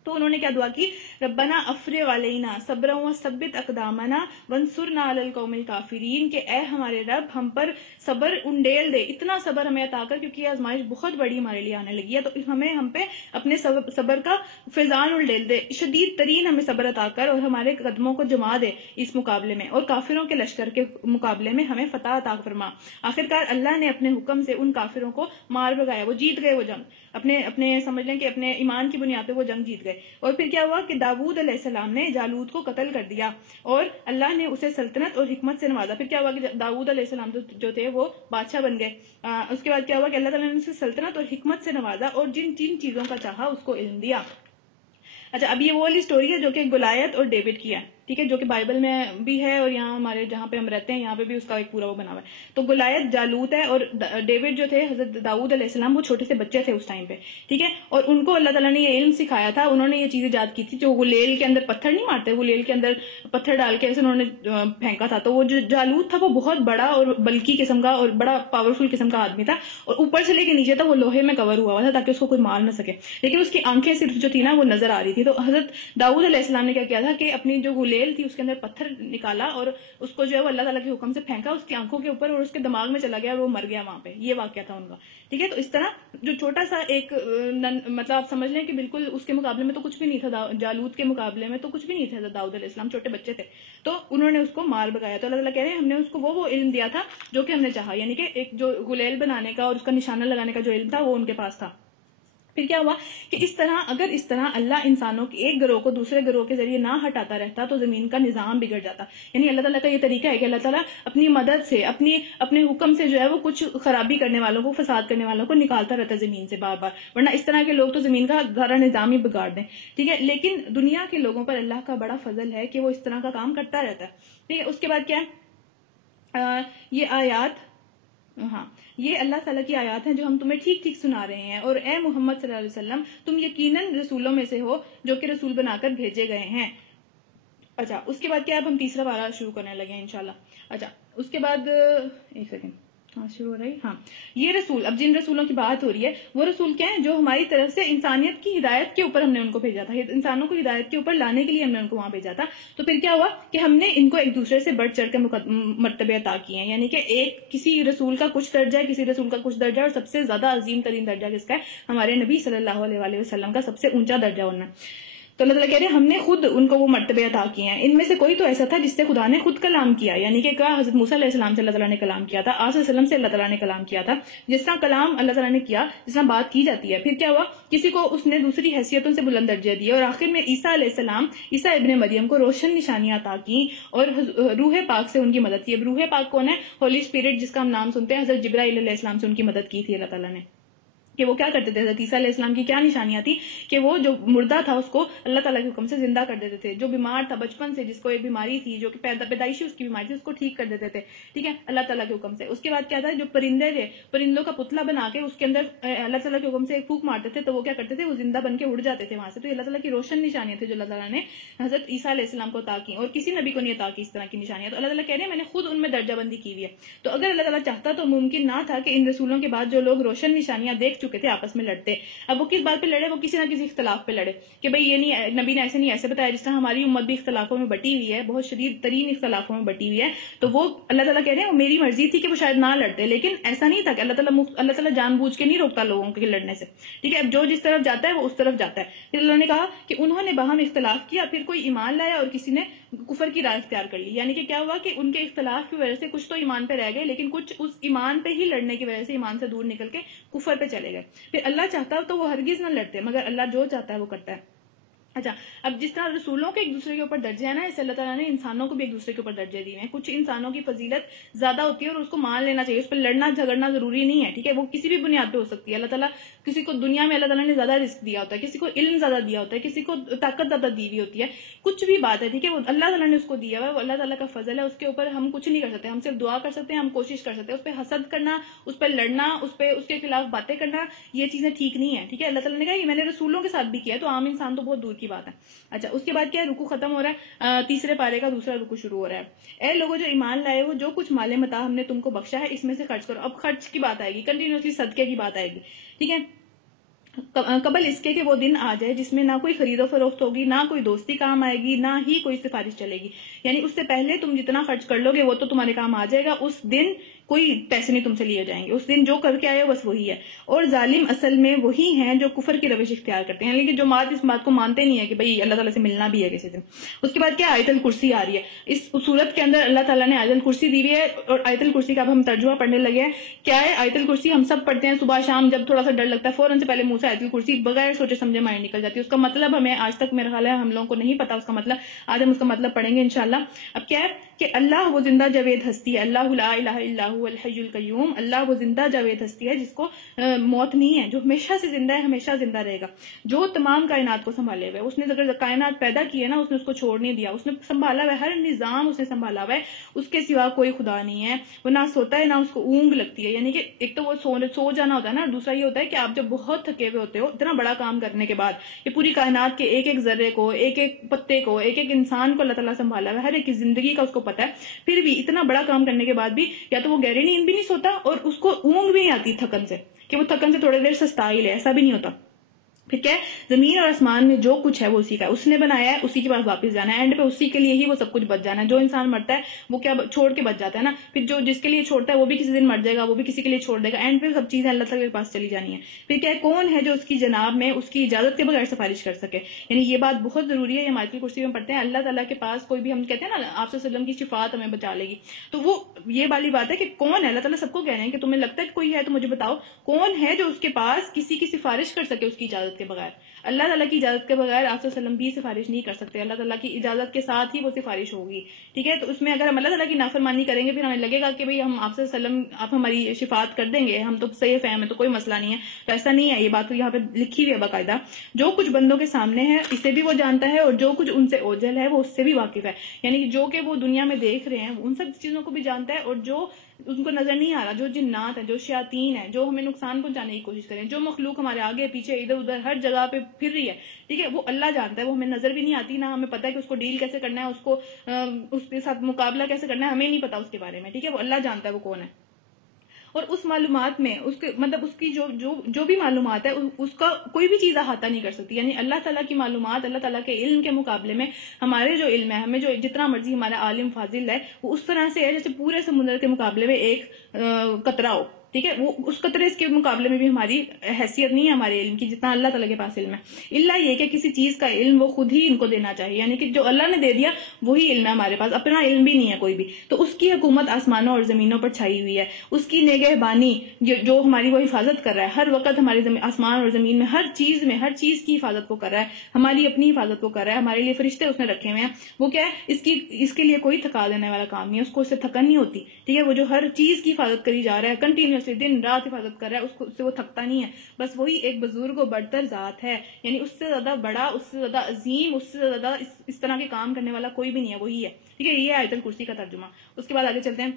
تو انہوں نے کیا دعا کی, ربنا افرغ علینا صبرا وثبت اقدامنا وانصرنا علی القوم الکافرین, کہ اے ہمارے رب ہم پر صبر انڈیل دے, اتنا صبر ہمیں عطا کر, کیونکہ یہ آزمائش بہت بڑی ہمارے لیے آنے لگی ہے, تو ہم پہ اپنے صبر کا فیضان انڈیل دے, شدید ترین ہمیں صبر عطا کر اور ہمارے قدموں کو جما دے اس مقابلے میں, اور کافروں کے لشکر کے مقابلے میں ہمیں فتح عطا فرما. آخرکار اللہ نے اپنے حکم سے ان کافروں کو مار بھگایا, وہ جیت گئے, وہ جنگ اپنے سمجھ لیں کہ اپنے ایمان کی بنیاد پہ وہ جنگ جیت گئے. اور پھر کیا ہوا کہ داؤد علیہ السلام نے جالوت کو قتل کر دیا اور اللہ نے اسے سلطنت اور حکمت سے نوازا. پھر کیا ہوا کہ داؤد علیہ السلام جو تھے وہ بادشاہ بن گئے. اس کے بعد کیا ہوا کہ اللہ تعالیٰ نے اسے سلطنت اور حکمت سے نوازا اور جن چیزوں کا چاہا اس کو علم دیا. اچھا, اب یہ وہ والی سٹوری ہے جو کہ گولیت اور ڈیوڈ کی ہے. ٹھیک ہے, جو کہ بائبل میں بھی ہے اور یہاں ہمارے جہاں پہ ہم رہتے ہیں یہاں پہ بھی اس کا ایک پورا وہ بنا ہوا ہے. تو گولیت جالوت ہے اور ڈیوڈ جو تھے حضرت داؤد علیہ السلام وہ چھوٹے سے بچے تھے اس ٹائم پہ. ٹھیک ہے, اور ان کو اللہ تعالیٰ نے یہ علم سکھایا تھا, انہوں نے یہ چیز ایجاد کی تھی جو غلیل کے اندر پتھر نہیں مارتے, غلیل کے اندر پتھر ڈال کے ایسے انہوں نے پھینکا تھا. تو وہ جو جالوت تھا وہ بہت بڑا اور بلکی قسم کا اور بڑا پاورفل قسم کا آدمی تھا, اور اوپر سے لے کے نیچے تک وہ لوہے میں کور ہوا تھا تاکہ اس کو کوئی مار نہ سکے, لیکن اس کی آنکھیں صرف جو تھی نا وہ نظر آ رہی تھی. تو حضرت داؤد علیہ السلام نے کیا کیا تھا کہ اپنی جو گلیل تھی اس کے اندر پتھر نکالا اور اس کو جو ہے وہ اللہ تعالیٰ کے حکم سے پھینکا اس کی آنکھوں کے اوپر اور اس کے دماغ میں چلا گیا اور وہ مر گیا وہاں پہ. یہ واقعہ تھا ان کا. ٹھیک ہے, تو اس طرح جو چھوٹا سا ایک مطلب آپ سمجھ لیں کہ بالکل اس کے مقابلے میں تو کچھ بھی نہیں تھا, جالوت کے مقابلے میں تو کچھ بھی نہیں تھا داؤد علیہ السلام, چھوٹے بچے تھے, تو انہوں نے اس کو مار بگایا. تو اللہ تعالیٰ کہہ رہے ہیں ہم نے اس کو وہ علم دیا تھا جو کہ ہم نے چاہا, یعنی کہ ایک جو گلیل بنانے کا اور اس کا نشانہ لگانے کا جو علم تھا وہ ان کے پاس تھا. پھر کیا ہوا کہ اگر اس طرح اللہ انسانوں کے ایک گروہ کو دوسرے گروہ کے ذریعے نہ ہٹاتا رہتا تو زمین کا نظام بگڑ جاتا. یعنی اللہ تعالیٰ کا یہ طریقہ ہے کہ اللہ تعالیٰ اپنی مدد سے اپنے حکم سے جو ہے وہ کچھ خرابی کرنے والوں کو, فساد کرنے والوں کو نکالتا رہتا ہے زمین سے بار بار, ورنہ اس طرح کے لوگ تو زمین کا سارا نظام ہی بگاڑ دیں. ٹھیک ہے, لیکن دنیا کے لوگوں پر اللہ کا بڑا فضل ہے کہ وہ اس طرح کا کام کرتا رہتا ہے. ٹھیک ہے, اس کے بعد کیا ہے, یہ آیات, ہاں یہ اللہ تعالیٰ کی آیات ہیں جو ہم تمہیں ٹھیک ٹھیک سنا رہے ہیں, اور اے محمد صلی اللہ علیہ وسلم تم یقیناً رسولوں میں سے ہو جو کہ رسول بنا کر بھیجے گئے ہیں. اچھا, اس کے بعد کیا, اب ہم تیسرا پارہ شروع کرنے لگے ہیں انشاءاللہ. اچھا, اس کے بعد ایک سیکنڈ, ہاں شروع ہو رہی, ہاں یہ رسول, اب جن رسولوں کی بات ہو رہی ہے وہ رسول کیا ہیں جو ہماری طرف سے انسانیت کی ہدایت کے اوپر ہم نے ان کو بھیجا تھا, انسانوں کو ہدایت کے اوپر لانے کے لیے ہم نے ان کو وہاں بھیجا تھا. تو پھر کیا ہوا کہ ہم نے ان کو ایک دوسرے سے بڑھ چڑھ کر مرتبے عطا کیے ہیں, یعنی کہ ایک کسی رسول کا کچھ درجہ ہے, کسی رسول کا کچھ درجہ, اور سب سے زیادہ عظیم ترین درجہ کس کا ہے, ہمارے نبی صلی اللہ علیہ وآلہ وسلم کا سب سے اونچا درجہ ہونا. تو اللہ تعالیٰ کہہ رہے ہیں ہم نے خود ان کو وہ مرتبے عطا کیے ہیں. ان میں سے کوئی تو ایسا تھا جس سے خدا نے خود کلام کیا, یعنی کہ حضرت موسیٰ علیہ السلام سے اللہ تعالیٰ نے کلام کیا تھا, آدم علیہ السلام سے اللہ تعالیٰ نے کلام کیا تھا. جس طرح کلام اللہ تعالیٰ نے کیا, جس طرح بات کی جاتی ہے. پھر کیا ہوا, کسی کو اس نے دوسری حیثیتوں سے بلند درجے دیے, اور آخر میں عیسیٰ علیہ السلام, عیسیٰ ابن مریم کو روشن نشانیاں عطا کی اور روح پاک سے ان کی مدد کی. اب روح پاک کون ہے, ہولی اسپرٹ جس کا ہم نام سنتے ہیں, حضرت جبرائیل علیہ السلام سے ان کی مدد کی تھی اللہ تعالیٰ نے. کہ وہ کیا کرتے تھے, حضرت عیسیٰ علیہ السلام کی کیا نشانیاں تھی کہ وہ جو مردہ تھا اس کو اللہ تعالیٰ کے حکم سے زندہ کر دیتے تھے, جو بیمار تھا بچپن سے, جس کو ایک بیماری تھی جو کہ پیدائشی اس کی بیماری تھی, اس کو ٹھیک کر دیتے تھے. ٹھیک ہے, اللہ تعالیٰ کے حکم سے. اس کے بعد کیا تھا, جو پرندے تھے, پرندوں کا پتلا بنا کے اس کے اندر اللہ تعالیٰ کے حکم سے ایک پھونک مارتے تھے تو وہ کیا کرتے تھے, وہ زندہ بن کے اڑ جاتے تھے وہاں سے. تو اللہ تعالیٰ کی روشن نشانیاں تھیں جو اللہ تعالیٰ نے حضرت عیسیٰ علیہ السلام کو عطا کی, اور کسی نبی کو نہیں عطا کی اس طرح کی نشانیاں. تو اللہ تعالیٰ کہہ رہے ہیں میں نے خود ان میں درجہ بندی کی ہوئی ہے. تو اگر اللہ تعالیٰ چاہتا تو ممکن نہ تھا کہ ان رسولوں کے بعد جو لوگ روشن نشانیاں دیکھ چکے تھے آپس میں لڑتے. اب وہ کس بات پہ لڑے, وہ کسی نہ کسی اختلاف پہ لڑے کہ بھئی یہ نہیں, نبی نے ایسے نہیں ایسے بتایا, جس طرح ہماری امت بھی اختلافوں میں بٹی ہوئی ہے, بہت شدید ترین اختلافوں میں بٹی ہوئی ہے. تو وہ اللہ تعالیٰ کہہ رہے ہیں وہ میری مرضی تھی کہ وہ شاید نہ لڑتے, لیکن ایسا نہیں تھا کہ اللہ تعالیٰ جان بوجھ کے نہیں روکتا لوگوں کے لڑنے سے. ٹھیک ہے, اب جو جس طرف جاتا ہے وہ اس طرف جاتا ہے. پھر اللہ نے کہا کہ انہوں نے باہم اختلاف کیا, پھر کوئی ایمان لایا اور کسی نے کفر کی راہ اختیار کر لی. یعنی کہ کیا ہوا کہ ان کے اختلاف کی وجہ سے کچھ تو ایمان پہ رہ گئے, لیکن کچھ اس ایمان پہ ہی لڑنے کی وجہ سے ایمان سے دور نکل کے کفر پہ چلے گئے. پھر اللہ چاہتا تو وہ ہرگز نہ لڑتے, مگر اللہ جو چاہتا ہے وہ کرتا ہے. اچھا, اب جس طرح رسولوں کے ایک دوسرے کے اوپر درجے ہیں نا, اس اللہ تعالیٰ نے انسانوں کو بھی ایک دوسرے کے اوپر درجے دیے ہیں. کچھ انسانوں کی فضیلت زیادہ ہوتی ہے اور اس کو مان لینا چاہیے, اس پہ لڑنا جھگڑنا ضروری نہیں ہے. ٹھیک ہے, وہ کسی بھی بنیاد پہ ہو سکتی ہے. اللہ تعالیٰ کسی کو دنیا میں اللہ تعالیٰ نے زیادہ رزق دیا ہوتا ہے, کسی کو علم زیادہ دیا ہوتا ہے, کسی کو طاقت زیادہ دی ہوئی ہوتی ہے, کچھ بھی بات ہے. ٹھیک ہے, وہ اللہ تعالیٰ نے اس کو دیا ہوا ہے, وہ اللہ تعالیٰ کا فضل ہے, اس کے اوپر ہم کچھ نہیں کر سکتے. ہم صرف دعا کر سکتے ہیں, ہم کوشش کر سکتے ہیں. اس پہ حسد کرنا, اس پہ لڑنا, اس کے خلاف باتیں کرنا, یہ چیزیں ٹھیک نہیں ہے. ٹھیک ہے, اللہ تعالیٰ نے کہا کہ میں نے رسولوں کے ساتھ بھی کیا, تو عام انسان تو بہت دور کی بات ہے. اچھا, اس کے بعد کیا ہے, رکوع ختم ہو رہا ہے, تیسرے پارے کا دوسرا رکوع شروع ہو رہا ہے. اے لوگوں جو ایمان لائے ہو, جو کچھ مال متاع ہم نے تم کو بخشا ہے اس میں سے خرچ کرو. اب خرچ کی بات آئے گی, کنٹینیوسلی صدقے کی بات آئے گی. ٹھیک ہے, قبل اس کے کہ وہ دن آ جائے جس میں نہ کوئی خرید و فروخت ہوگی, نہ کوئی دوستی کام آئے گی, نہ ہی کوئی سفارش چلے گی. یعنی اس سے پہلے تم جتنا خرچ کر لو گے وہ تو تمہارے کام آ جائے گا. اس دن کوئی پیسے نہیں تم سے لیے جائیں گے, اس دن جو کر کے آئے بس وہی ہے. اور ظالم اصل میں وہی ہیں جو کفر کی روش اختیار کرتے ہیں, لیکن جو اس بات کو مانتے نہیں ہے کہ بھئی اللہ تعالیٰ سے ملنا بھی ہے کسی دن. اس کے بعد کیا, آیت الکرسی آ رہی ہے. اس صورت کے اندر اللہ تعالیٰ نے آیت الکرسی دی ہوئی ہے, اور آیت الکرسی کا اب ہم ترجمہ پڑھنے لگے ہیں. کیا ہے آیت الکرسی؟ ہم سب پڑھتے ہیں صبح شام, جب تھوڑا سا ڈر لگتا ہے فوراً سے پہلے منہ سے آیت الکرسی بغیر سوچے سمجھے مائنڈ نکل جاتی ہے. اس کا مطلب ہمیں آج تک میرا خیال ہے ہم لوگوں کو نہیں پتا اس کا مطلب. آج ہم اس کا مطلب پڑھیں گے انشاءاللہ. اب کیا ہے کہ اللہ وہ زندہ جاوید ہستی ہے, اللہ لا الہ الا هو الحی القیوم, اللہ وہ زندہ جاوید ہستی ہے جس کو موت نہیں ہے, جو ہمیشہ سے زندہ ہے, ہمیشہ زندہ رہے گا, جو تمام کائنات کو سنبھالے ہوئے. اس نے اگر کائنات پیدا کی ہے نا, اس نے اس کو چھوڑ نہیں دیا, اس نے سنبھالا ہوا ہے, ہر نظام اس نے سنبھالا ہوا ہے. اس کے سوا کوئی خدا نہیں ہے. وہ نہ سوتا ہے نہ اس کو اونگ لگتی ہے. یعنی کہ ایک تو وہ سو جانا ہوتا ہے نا, دوسرا یہ ہوتا ہے کہ آپ جب بہت تھکے ہوئے ہوتے ہو اتنا بڑا کام کرنے کے بعد, یہ پوری کائنات کے ایک ایک ذرے کو, ایک ایک پتے کو, ایک ایک انسان کو اللہ تعالیٰ سنبھالا ہوا ہے, ہر ایک کی زندگی کا اس کو پتا ہے. پھر بھی اتنا بڑا کام کرنے کے بعد بھی یا تو وہ گہری نیند بھی نہیں سوتا, اور اس کو اونگ بھی نہیں آتی تھکن سے, کہ وہ تھکن سے تھوڑی دیر سستا ہی لے, ایسا بھی نہیں ہوتا. پھر کیا ہے، زمین اور آسمان میں جو کچھ ہے وہ اسی کا ہے، اس نے بنایا ہے، اسی کے پاس واپس جانا ہے، اینڈ پہ اسی کے لیے ہی وہ سب کچھ بچ جانا ہے۔ جو انسان مرتا ہے وہ کیا چھوڑ کے بچ جاتا ہے نا، پھر جو جس کے لیے چھوڑتا ہے وہ بھی کسی دن مر جائے گا، وہ بھی کسی کے لیے چھوڑ دے گا، اینڈ پہ سب چیزیں اللہ تعالیٰ کے پاس چلی جانی ہے۔ پھر کیا ہے، کون ہے جو اس کی جناب میں اس کی اجازت کے بغیر سفارش کر سکے، یعنی یہ بات بہت ضروری ہے۔ یہ آیت الکرسی میں پڑھتے ہیں، اللہ تعالیٰ کے پاس کوئی بھی، ہم کہتے ہیں نا آپ صلی اللہ علیہ وسلم کی شفاعت ہمیں بچا لے گی، تو وہ یہ والی بات ہے کہ کون ہے، اللہ تعالیٰ سب کو کہہ رہے ہیں کہ تمہیں لگتا ہے کہ کوئی ہے تو مجھے بتاؤ کون ہے جو اس کے پاس کسی کی سفارش کر سکے اس کی اجازت کے بغیر۔ اللہ تعالیٰ کی اجازت کے بغیر آپ صلی اللہ علیہ وسلم بھی سفارش نہیں کر سکتے، اللہ تعالیٰ کی اجازت کے ساتھ ہی وہ سفارش ہوگی، ٹھیک ہے۔ تو اس میں اگر ہم اللہ تعالیٰ کی نافرمانی کریں گے پھر ہمیں لگے گا کہ بھئی ہم آپ صلی اللہ علیہ وسلم آپ ہماری شفاعت کر دیں گے، ہم تو سیف ہیں، ہمیں تو کوئی مسئلہ نہیں ہے، تو ایسا نہیں ہے۔ یہ بات تو یہاں پہ لکھی ہوئی ہے باقاعدہ، جو کچھ بندوں کے سامنے ہے اسے بھی وہ جانتا ہے، اور جو کچھ ان سے اوجھل ہے وہ اس سے بھی واقف ہے، یعنی جو کہ وہ دنیا میں دیکھ رہے ہیں ان سب چیزوں کو بھی جانتا ہے، اور جو ان کو نظر نہیں آ رہا، جو جنات ہیں، جو شیاطین ہیں، جو ہمیں نقصان پہنچانے کی کوشش کریں، جو مخلوق ہمارے آگے پیچھے ادھر ادھر ہر جگہ پہ پھر رہی ہے، ٹھیک ہے، وہ اللہ جانتا ہے، وہ ہمیں نظر بھی نہیں آتی، نہ ہمیں پتہ ہے کہ اس کو ڈیل کیسے کرنا ہے، اس کو اس کے ساتھ مقابلہ کیسے کرنا ہے، ہمیں نہیں پتا اس کے بارے میں، ٹھیک ہے، وہ اللہ جانتا ہے وہ کون ہے۔ اور اس معلومات میں اس کے مطلب اس کی جو بھی معلومات ہے اس کا کوئی بھی چیز احاطہ نہیں کر سکتی، یعنی اللہ تعالیٰ کی معلومات اللہ تعالیٰ کے علم کے مقابلے میں ہمارے جو علم ہے، ہمیں جو جتنا مرضی ہمارا عالم فاضل ہے وہ اس طرح سے ہے جیسے پورے سمندر کے مقابلے میں ایک قطرہ ہو، ٹھیک ہے، وہ اس قطرے کے مقابلے میں بھی ہماری حیثیت نہیں ہے ہمارے علم کی جتنا اللہ تعالیٰ کے پاس علم ہے، اللہ یہ کہ کسی چیز کا علم وہ خود ہی ان کو دینا چاہیے، یعنی کہ جو اللہ نے دے دیا وہی علم ہے ہمارے پاس، اپنا علم بھی نہیں ہے کوئی بھی، تو اس کی حکومت آسمانوں اور زمینوں پر چھائی ہوئی ہے، اس کی نگہبانی جو ہماری وہ حفاظت کر رہا ہے ہر وقت، ہمارے آسمان اور زمین میں ہر چیز کی حفاظت کو کر رہا ہے، ہماری اپنی حفاظت کو کر رہا ہے، ہمارے لیے فرشتے اس نے رکھے ہوئے ہیں، وہ کیا ہے اس کے لیے کوئی تھکا دینے والا کام نہیں ہے، اس کو اس سے تھکن نہیں ہوتی، ٹھیک ہے، وہ جو ہر چیز کی حفاظت کری جا رہا ہے کنٹینیوسلی دن رات حفاظت کر رہا ہے، اس سے وہ تھکتا نہیں ہے، بس وہی ایک بزرگ و برتر ذات ہے، یعنی اس سے زیادہ بڑا، اس سے زیادہ عظیم، اس سے زیادہ اس طرح کے کام کرنے والا کوئی بھی نہیں ہے، وہی ہے، ٹھیک ہے، یہ آیت الکرسی کا ترجمہ۔ اس کے بعد آگے چلتے ہیں،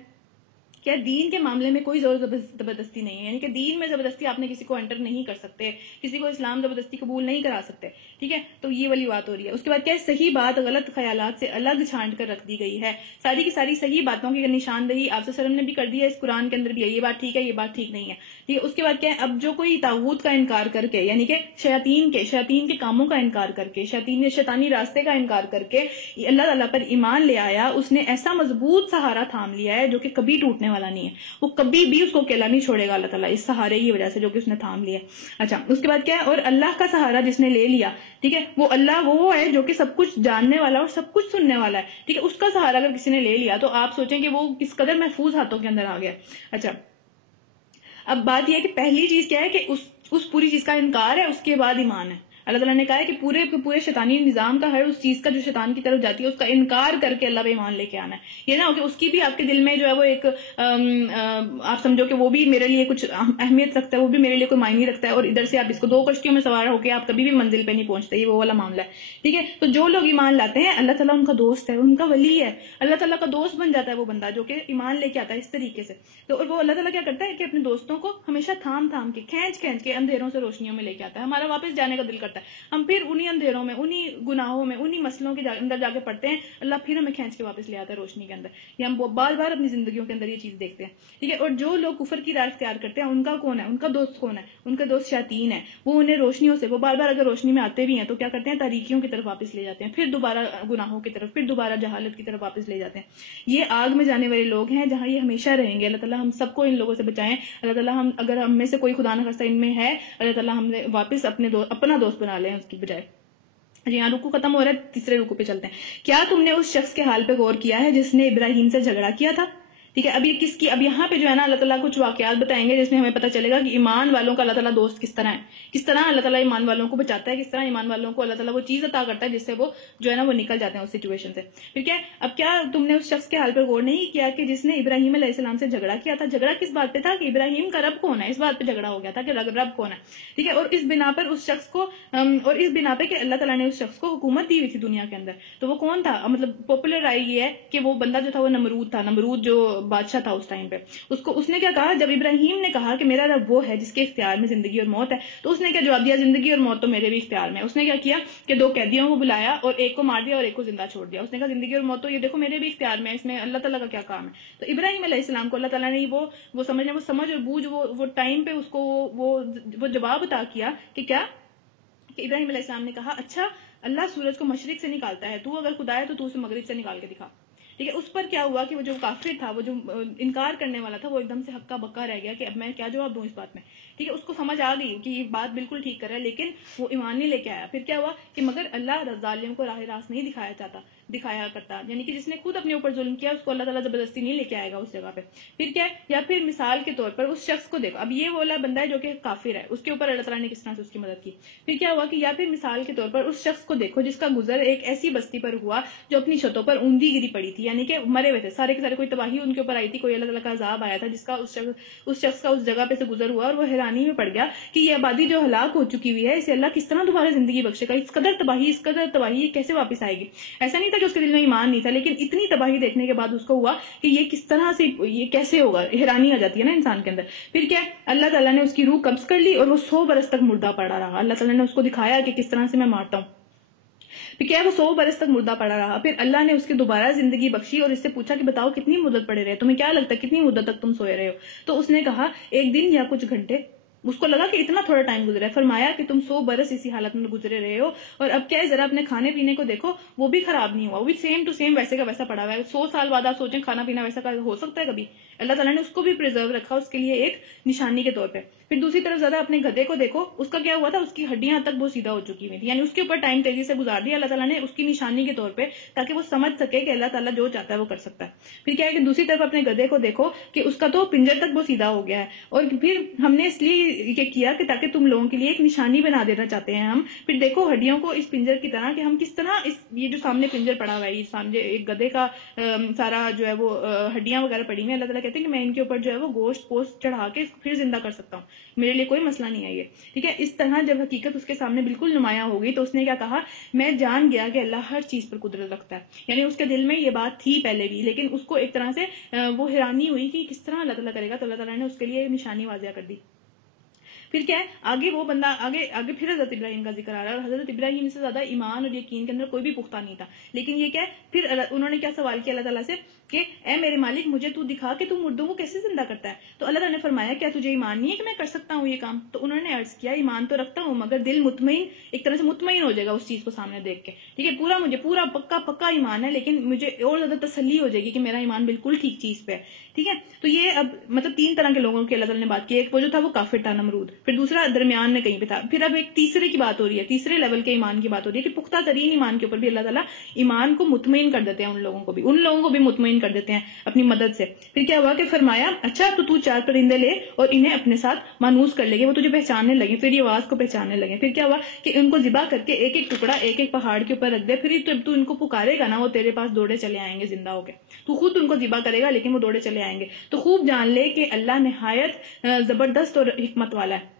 کیا دین کے معاملے میں کوئی زور زبردستی نہیں ہے، یعنی کہ دین میں زبردستی آپ نے کسی کو انٹر نہیں کر سکتے، کسی کو اسلام زبردستی قبول نہیں کرا سکتے، ٹھیک ہے، تو یہ والی بات ہو رہی ہے۔ اس کے بعد کیا ہے، صحیح بات غلط خیالات سے الگ چھانٹ کر رکھ دی گئی ہے، ساری کی ساری صحیح باتوں کی نشاندہی آپ صلی اللہ علیہ وسلم نے بھی کر دی ہے، اس قرآن کے اندر بھی ہے، یہ بات ٹھیک ہے، یہ بات ٹھیک نہیں ہے، ٹھیک ہے۔ اس کے بعد کیا ہے، اب جو کوئی طاغوت کا انکار کر کے، یعنی کہ شیاطین کے کاموں کا انکار کر کے، شیطانی راستے کا انکار کر کے اللہ تعالیٰ پر ایمان لے آیا، اس نے ایسا مضبوط سہارا تھام لیا ہے جو کہ کبھی ٹوٹنے والا نہیں ہے، وہ کبھی بھی اس کو اکیلا نہیں چھوڑے گا اللہ تعالیٰ اس سہارے کی وجہ سے جو کہ اس نے تھام لیا۔ اچھا، اس کے بعد کیا ہے، اور اللہ کا سہارا جس نے لے لیا، ٹھیک ہے، وہ اللہ وہ ہے جو کہ سب کچھ جاننے والا اور سب کچھ سننے والا ہے، ٹھیک ہے، اس کا سہارا اگر کسی نے لے لیا تو آپ سوچیں کہ وہ کس قدر محفوظ ہاتھوں کے اندر آ گیا۔ اچھا، اب بات یہ ہے کہ پہلی چیز کیا ہے کہ اس پوری چیز کا انکار ہے، اس کے بعد ایمان ہے۔ اللہ تعالیٰ نے کہا ہے کہ پورے شیطانی نظام کا ہر اس چیز کا جو شیطان کی طرف جاتی ہے اس کا انکار کر کے اللہ پہ ایمان لے کے آنا ہے، یہ نہ ہو کہ اس کی بھی آپ کے دل میں جو ہے وہ ایک آپ سمجھو کہ وہ بھی میرے لیے کچھ اہمیت رکھتا ہے، وہ بھی میرے لیے کوئی معنی رکھتا ہے، اور ادھر سے آپ اس کو دو کشتیوں میں سوار ہو کے آپ کبھی بھی منزل پہ نہیں پہنچتے، یہ وہ والا معاملہ ہے، ٹھیک ہے۔ تو جو لوگ ایمان لاتے ہیں اللہ تعالیٰ ان کا دوست ہے، ان کا ولی ہے، اللہ تعالیٰ کا دوست بن جاتا ہے وہ بندہ جو کہ ایمان لے کے آتا ہے اس طریقے سے، تو وہ اللہ تعالیٰ کیا کرتا ہے کہ اپنے دوستوں کو ہمیشہ تھام کے کھینچ کے اندھیروں سے روشنیوں میں لے کے آتا ہے، ہمارا واپس جانے کا دل کرتا ہے، ہم پھر انہی اندھیروں میں، انہی گناہوں میں، انہی مسئلوں کے اندر جا کے پڑتے ہیں، اللہ پھر ہمیں کھینچ کے واپس لے آتا ہے روشنی کے اندر، یہ ہم بار بار اپنی زندگیوں کے اندر یہ چیز دیکھتے ہیں، ٹھیک ہے۔ اور جو لوگ کفر کی راہ اختیار کرتے ہیں ان کا کون ہے، ان کا دوست کون ہے، ان کا دوست شیاطین ہے، وہ انہیں روشنیوں سے، وہ بار بار اگر روشنی میں آتے بھی ہیں تو کیا کرتے ہیں، تاریکیوں کی طرف واپس لے جاتے ہیں، پھر دوبارہ گناہوں کی طرف، پھر دوبارہ جہالت کی طرف واپس لے جاتے ہیں، یہ آگ میں جانے والے لوگ ہیں جہاں یہ ہمیشہ رہیں گے۔ اللہ تعالیٰ ہم سب کو ان لوگوں سے بچائیں، اللہ تعالیٰ اگر ہم میں سے کوئی خدا نہ خواستہ ان میں ہے، اللہ تعالیٰ ہم نے واپس اپنا دوست بنا لیں اس کی بجائے۔ جی ہاں، رکوع ختم ہو رہا ہے، تیسرے رکوع پہ چلتے ہیں۔ کیا تم نے اس شخص کے حال پہ غور کیا ہے جس نے ابراہیم سے جھگڑا کیا تھا، ٹھیک ہے، اب یہ کس کی، اب یہاں پہ جو ہے نا اللہ تعالیٰ کچھ واقعات بتائیں گے جس میں ہمیں پتہ چلے گا کہ ایمان والوں کا اللہ تعالیٰ دوست کس طرح ہے، کس طرح اللہ تعالیٰ ایمان والوں کو بچاتا ہے، کس طرح ایمان والوں کو اللہ تعالیٰ وہ چیز عطا کرتا ہے جس سے وہ جو ہے نا وہ نکل جاتے ہیں اس سچویشن سے۔ پھر کیا، اب کیا تم نے اس شخص کے حال پر غور نہیں کیا کہ جس نے ابراہیم علیہ السلام سے جھگڑا کیا تھا، جھگڑا کس بات پہ تھا کہ ابراہیم کا رب کون ہے، اس بات پہ جھگڑا ہو گیا تھا کہ رب کون ہے، ٹھیک ہے، اور اس بنا پر اس شخص کو اور اس بنا پہ کہ اللہ تعالیٰ نے اس شخص کو حکومت دی ہوئی تھی دنیا کے اندر، تو وہ کون تھا، مطلب پاپولر رائے یہ ہے کہ وہ بندہ جو تھا وہ نمرود تھا، نمرود جو بادشاہ تھا اس ٹائم پہ، اس نے کیا کہا، جب ابراہیم نے کہا کہ میرا رب وہ ہے جس کے اختیار میں زندگی اور موت ہے، تو اس نے کیا جواب دیا، زندگی اور موت تو میرے بھی اختیار میں ہے۔ اس نے کیا کیا کہ دو قیدیوں کو بلایا اور ایک کو مار دیا اور ایک کو زندہ چھوڑ دیا، اس نے کہا زندگی اور موت تو یہ دیکھو میرے بھی اختیار میں ہے، اس میں اللہ تعالیٰ کا کیا کام ہے۔ تو ابراہیم علیہ السلام کو اللہ تعالیٰ نے وہ سمجھ اور بوجھ وہ ٹائم پہ اس کو وہ جواب عطا کیا کہ کیا کہ ابراہیم علیہ السلام نے کہا اچھا اللہ سورج کو مشرق سے نکالتا ہے، تو اگر خدا ہے تو اسے مغرب سے نکال کے دکھا. ٹھیک ہے. اس پر کیا ہوا کہ وہ جو کافر تھا، وہ جو انکار کرنے والا تھا، وہ ایک دم سے ہکا بکا رہ گیا کہ اب میں کیا جواب دوں اس بات میں. ٹھیک ہے. اس کو سمجھ آ گئی کہ یہ بات بالکل ٹھیک کر رہا ہے، لیکن وہ ایمان نہیں لے کے آیا. پھر کیا ہوا کہ مگر اللہ ظالم کو راہ راست نہیں دکھایا کرتا، یعنی کہ جس نے خود اپنے اوپر ظلم کیا اس کو اللہ تعالیٰ زبردستی نہیں لے کے آئے گا اس جگہ پہ. پھر کیا ہے، یا پھر مثال کے طور پر اس شخص کو دیکھو، اب یہ والا بندہ ہے جو کہ کافر ہے، اس کے اوپر اللہ تعالیٰ نے کس طرح سے اس کی مدد کی. پھر کیا ہوا کہ یا پھر مثال کے طور پر اس شخص کو دیکھو جس کا گزر ایک ایسی بستی پر ہوا جو اپنی چھتوں پر اوندھی گری پڑی تھی، یعنی کہ مرے ہوئے تھے سارے کے سارے، کوئی تباہی ان کے اوپر آئی تھی، کوئی اللہ تعالیٰ کا عذاب آیا تھا جس کا اس شخص کا اس جگہ پہ سے گزر ہوا، اور وہ حیرانی میں پڑ گیا کہ یہ آبادی جو ہلاک ہو چکی ہوئی ہے اسے اللہ کس طرح دوبارہ زندگی بخشے گا، اس قدر تباہی یہ کیسے واپس آئے گی. ایسا نہیں تھا کہ اس کے دل میں ایمان نہیں تھا، لیکن اتنی تباہی دیکھنے کے بعد اس کو ہوا کہ یہ کس طرح سے، یہ کیسے ہوگا، حیرانی آ جاتی ہے نا انسان کے اندر. پھر کیا ہے، اللہ تعالیٰ نے اس کی روح قبض کر لی اور وہ 100 برس تک مردہ پڑا رہا. اللہ تعالیٰ نے اس کو دکھایا کہ کس طرح سے میں مارتا ہوں. پھر کیا ہے، وہ 100 برس تک مردہ پڑا رہا. پھر اللہ نے اس کی دوبارہ زندگی بخشی اور اس سے پوچھا کہ بتاؤ کتنی مدت پڑے رہے، تمہیں کیا لگتا ہے کتنی مدت تک تم سوئے رہے ہو؟ تو اس نے کہا 1 دن یا کچھ گھنٹے. اس کو لگا کہ اتنا تھوڑا ٹائم گزرا ہے. فرمایا کہ تم 100 برس اسی حالت میں گزرے رہے ہو، اور اب کیا ہے ذرا اپنے کھانے پینے کو دیکھو، وہ بھی خراب نہیں ہوا، وہ بھی سیم ٹو سیم ویسے کا ویسا پڑا ہوا ہے. 100 سال بعد آپ سوچیں کھانا پینا ویسا کا ہو سکتا ہے کبھی؟ اللہ تعالیٰ نے اس کو بھی پریزرو رکھا اس کے لیے ایک نشانی کے طور پہ. پھر دوسری طرف ذرا اپنے گدھے کو دیکھو، اس کا کیا ہوا تھا، اس کی ہڈیاں تک وہ سیدھا ہو چکی ہوئی تھی، یعنی اس کے اوپر ٹائم تیزی سے گزار دیا اللہ تعالیٰ نے اس کی نشانی کے طور پہ، تاکہ وہ سمجھ سکے کہ اللہ تعالیٰ جو چاہتا ہے وہ کر سکتا ہے. پھر کیا ہے کہ دوسری طرف اپنے گدھے کو دیکھو کہ اس کا تو پنجر تک وہ سیدھا ہو گیا ہے، اور پھر ہم نے اس لیے یہ کیا کہ تاکہ تم لوگوں کے لیے ایک نشانی بنا دینا چاہتے ہیں ہم. پھر دیکھو ہڈیوں کو اس پنجر کی طرح کہ ہم کس طرح یہ جو سامنے پنجر پڑا ہوا ہے، یہ سامنے ایک گدھے کا سارا جو ہے وہ ہڈیاں وغیرہ پڑی ہوئی ہیں، اللہ تعالیٰ کہتے ہیں کہ میں ان کے اوپر جو ہے وہ گوشت پوسٹ چڑھا کے پھر زندہ کر سکتا ہوں، میرے لیے کوئی مسئلہ نہیں ہے یہ. ٹھیک ہے. اس طرح جب حقیقت اس کے سامنے بالکل نمایاں ہو گئی تو اس نے کیا کہا، میں جان گیا کہ اللہ ہر چیز پر قدرت رکھتا ہے. یعنی اس کے دل میں یہ بات تھی پہلے بھی، لیکن اس کو ایک طرح سے وہ حیرانی ہوئی کہ کس طرح اللہ تعالیٰ کرے گا، تو اللہ تعالیٰ نے اس کے لیے نشانی واضح کر دی. پھر کیا ہے، آگے وہ بندہ آگے پھر حضرت ابراہیم کا ذکر آ رہا ہے، اور حضرت ابراہیم سے زیادہ ایمان اور یقین کے اندر کوئی بھی پختہ نہیں تھا. لیکن یہ کیا ہے، پھر انہوں نے کیا سوال کیا اللہ تعالیٰ سے کہ اے میرے مالک مجھے تو دکھا کہ تو مردوں کو کیسے زندہ کرتا ہے. تو اللہ تعالیٰ نے فرمایا کیا تجھے ایمان نہیں ہے کہ میں کر سکتا ہوں یہ کام؟ تو انہوں نے عرض کیا ایمان تو رکھتا ہوں مگر دل مطمئن، ایک طرح سے مطمئن ہو جائے گا اس چیز کو سامنے دیکھ کے. ٹھیک ہے. مجھے پورا پکا ایمان ہے، لیکن مجھے اور زیادہ تسلی ہو جائے گی کہ میرا ایمان بالکل ٹھیک چیز پہ ہے. ٹھیک ہے. تو یہ اب مطلب 3 طرح کے لوگوں کی اللہ تعالیٰ نے بات کی. ایک وہ جو تھا وہ کافر تھا نمرود، پھر دوسرا درمیان میں کہیں پہ تھا، پھر اب ایک تیسرے کی بات ہو رہی ہے، تیسرے لیول کے ایمان کی بات ہو رہی ہے کہ پختہ ترین ایمان کے اوپر بھی اللہ تعالیٰ ایمان کو مطمئن کر دیتے ہیں، ان لوگوں کو بھی مطمئن کر دیتے ہیں اپنی مدد سے. پھر کیا ہوا کہ فرمایا اچھا تو 4 پرندے لے اور انہیں اپنے ساتھ مانوس کر لے گے، وہ تجھے پہچاننے لگے، پھر یہ آواز کو پہچاننے لگے. پھر کیا ہوا کہ ان کو ذبح کر کے ایک ایک ٹکڑا ایک ایک پہاڑ کے اوپر رکھ دے، پھر جب تو ان کو پکارے گا نا وہ تیرے پاس دوڑے چلے آئیں گے زندہ ہو کے. تو خود ان کو ذبح کرے گا لیکن وہ دوڑے چلے آئیں گے. تو خوب جان لے کہ اللہ نہایت زبردست اور حکمت والا ہے.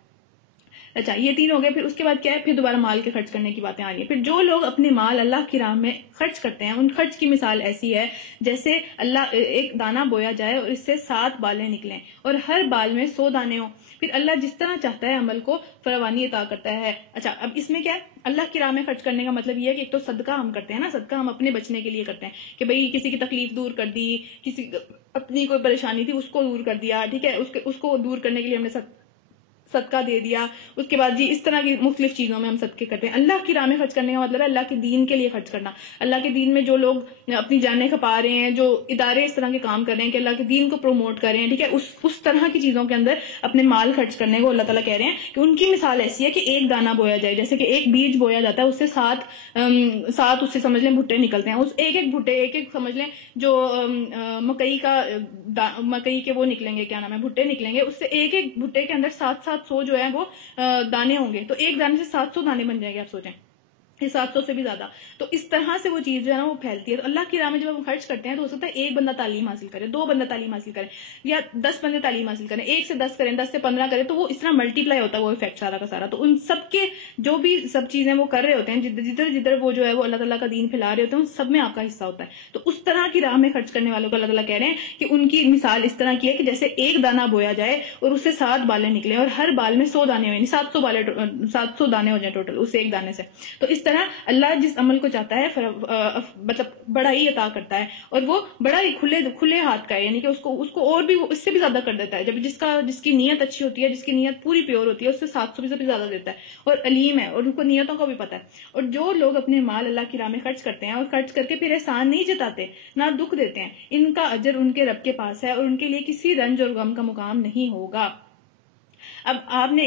اچھا یہ 3 ہو گئے. پھر اس کے بعد کیا ہے، پھر دوبارہ مال کے خرچ کرنے کی باتیں آ رہی ہیں. پھر جو لوگ اپنے مال اللہ کی راہ میں خرچ کرتے ہیں ان خرچ کی مثال ایسی ہے جیسے اللہ ایک دانہ بویا جائے اور اس سے 7 بالیں نکلیں اور ہر بال میں 100 دانے ہوں. پھر اللہ جس طرح چاہتا ہے عمل کو فراوانی عطا کرتا ہے. اچھا اب اس میں کیا ہے، اللہ کی راہ میں خرچ کرنے کا مطلب یہ ہے کہ ایک تو صدقہ ہم کرتے ہیں نا، صدقہ ہم اپنے بچنے کے لیے کرتے ہیں کہ بھئی کسی کی تکلیف دور کر دی، کسی اپنی کوئی پریشانی تھی اس کو دور کر دیا. ٹھیک ہے. اس کو دور کرنے کے لیے ہم نے صدقہ دے دیا. اس کے بعد اس طرح کی مختلف چیزوں میں ہم صدقے کرتے ہیں. اللہ کی راہ میں خرچ کرنے کا مطلب ہے اللہ کے دین کے لیے خرچ کرنا. اللہ کے دین میں جو لوگ اپنی جانیں کھپا رہے ہیں، جو ادارے اس طرح کے کام کر رہے ہیں کہ اللہ کے دین کو پروموٹ کر رہے ہیں، ٹھیک ہے، اس طرح کی چیزوں کے اندر اپنے مال خرچ کرنے کو اللہ تعالیٰ کہہ رہے ہیں کہ ان کی مثال ایسی ہے کہ ایک دانہ بویا جائے، جیسے کہ ایک بیج بویا جاتا ہے، اس سے 7 اس سے سمجھ لیں بھٹے نکلتے ہیں. اس ایک بھٹے ایک سمجھ لیں جو مکئی کے وہ نکلیں گے، کیا نام ہے، بھٹے نکلیں گے. اس سے ایک بھٹے کے اندر 700 جو ہے وہ دانے ہوں گے. تو ایک دانے سے 700 دانے بن جائیں گے. آپ سوچیں یہ 700 سے بھی زیادہ. تو اس طرح سے وہ چیز جو ہے نا وہ پھیلتی ہے. تو اللہ کی راہ میں جب ہم خرچ کرتے ہیں تو ہو سکتا ہے ایک بندہ تعلیم حاصل کرے، 2 بندہ تعلیم حاصل کرے، یا 10 بندے تعلیم حاصل کریں، 1 سے 10 کریں، 10 سے 15 کریں، تو وہ اس طرح ملٹی پلائی ہوتا ہے وہ افیکٹ سارا کا سارا. تو ان سب کے جو بھی سب چیزیں وہ کر رہے ہوتے ہیں، جدھر وہ جو ہے وہ اللہ تعالیٰ کا دین پھیلا رہے ہوتے ہیں، ان سب میں آپ کا حصہ ہوتا ہے. تو اس طرح کی راہ میں خرچ کرنے والوں کو اللہ تعالیٰ کہہ رہے ہیں کہ ان کی مثال اس طرح کی ہے کہ جیسے ایک دانہ بویا جائے اور اس سے 7 بالیں نکلیں اور ہر بال میں 100 دانے ہوئے، 700 دانے ہو جائیں ٹوٹل اس ایک دانے سے. تو اس طرح اللہ جس عمل کو چاہتا ہے مطلب بڑا ہی عطا کرتا ہے، اور وہ بڑا ہی کھلے ہاتھ کا ہے، یعنی کہ اس کو اور بھی اس سے بھی زیادہ کر دیتا ہے. جب جس کی نیت اچھی ہوتی ہے، جس کی نیت پوری پیور ہوتی ہے، اس سے 700 سے بھی زیادہ دیتا ہے، اور علیم ہے، اور ان کو نیتوں کا بھی پتہ ہے. اور جو لوگ اپنے مال اللہ کی راہ میں خرچ کرتے ہیں اور خرچ کر کے پھر احسان نہیں جتاتے، نہ دکھ دیتے ہیں، ان کا اجر ان کے رب کے پاس ہے، اور ان کے لیے کسی رنج اور غم کا مقام نہیں ہوگا. اب آپ نے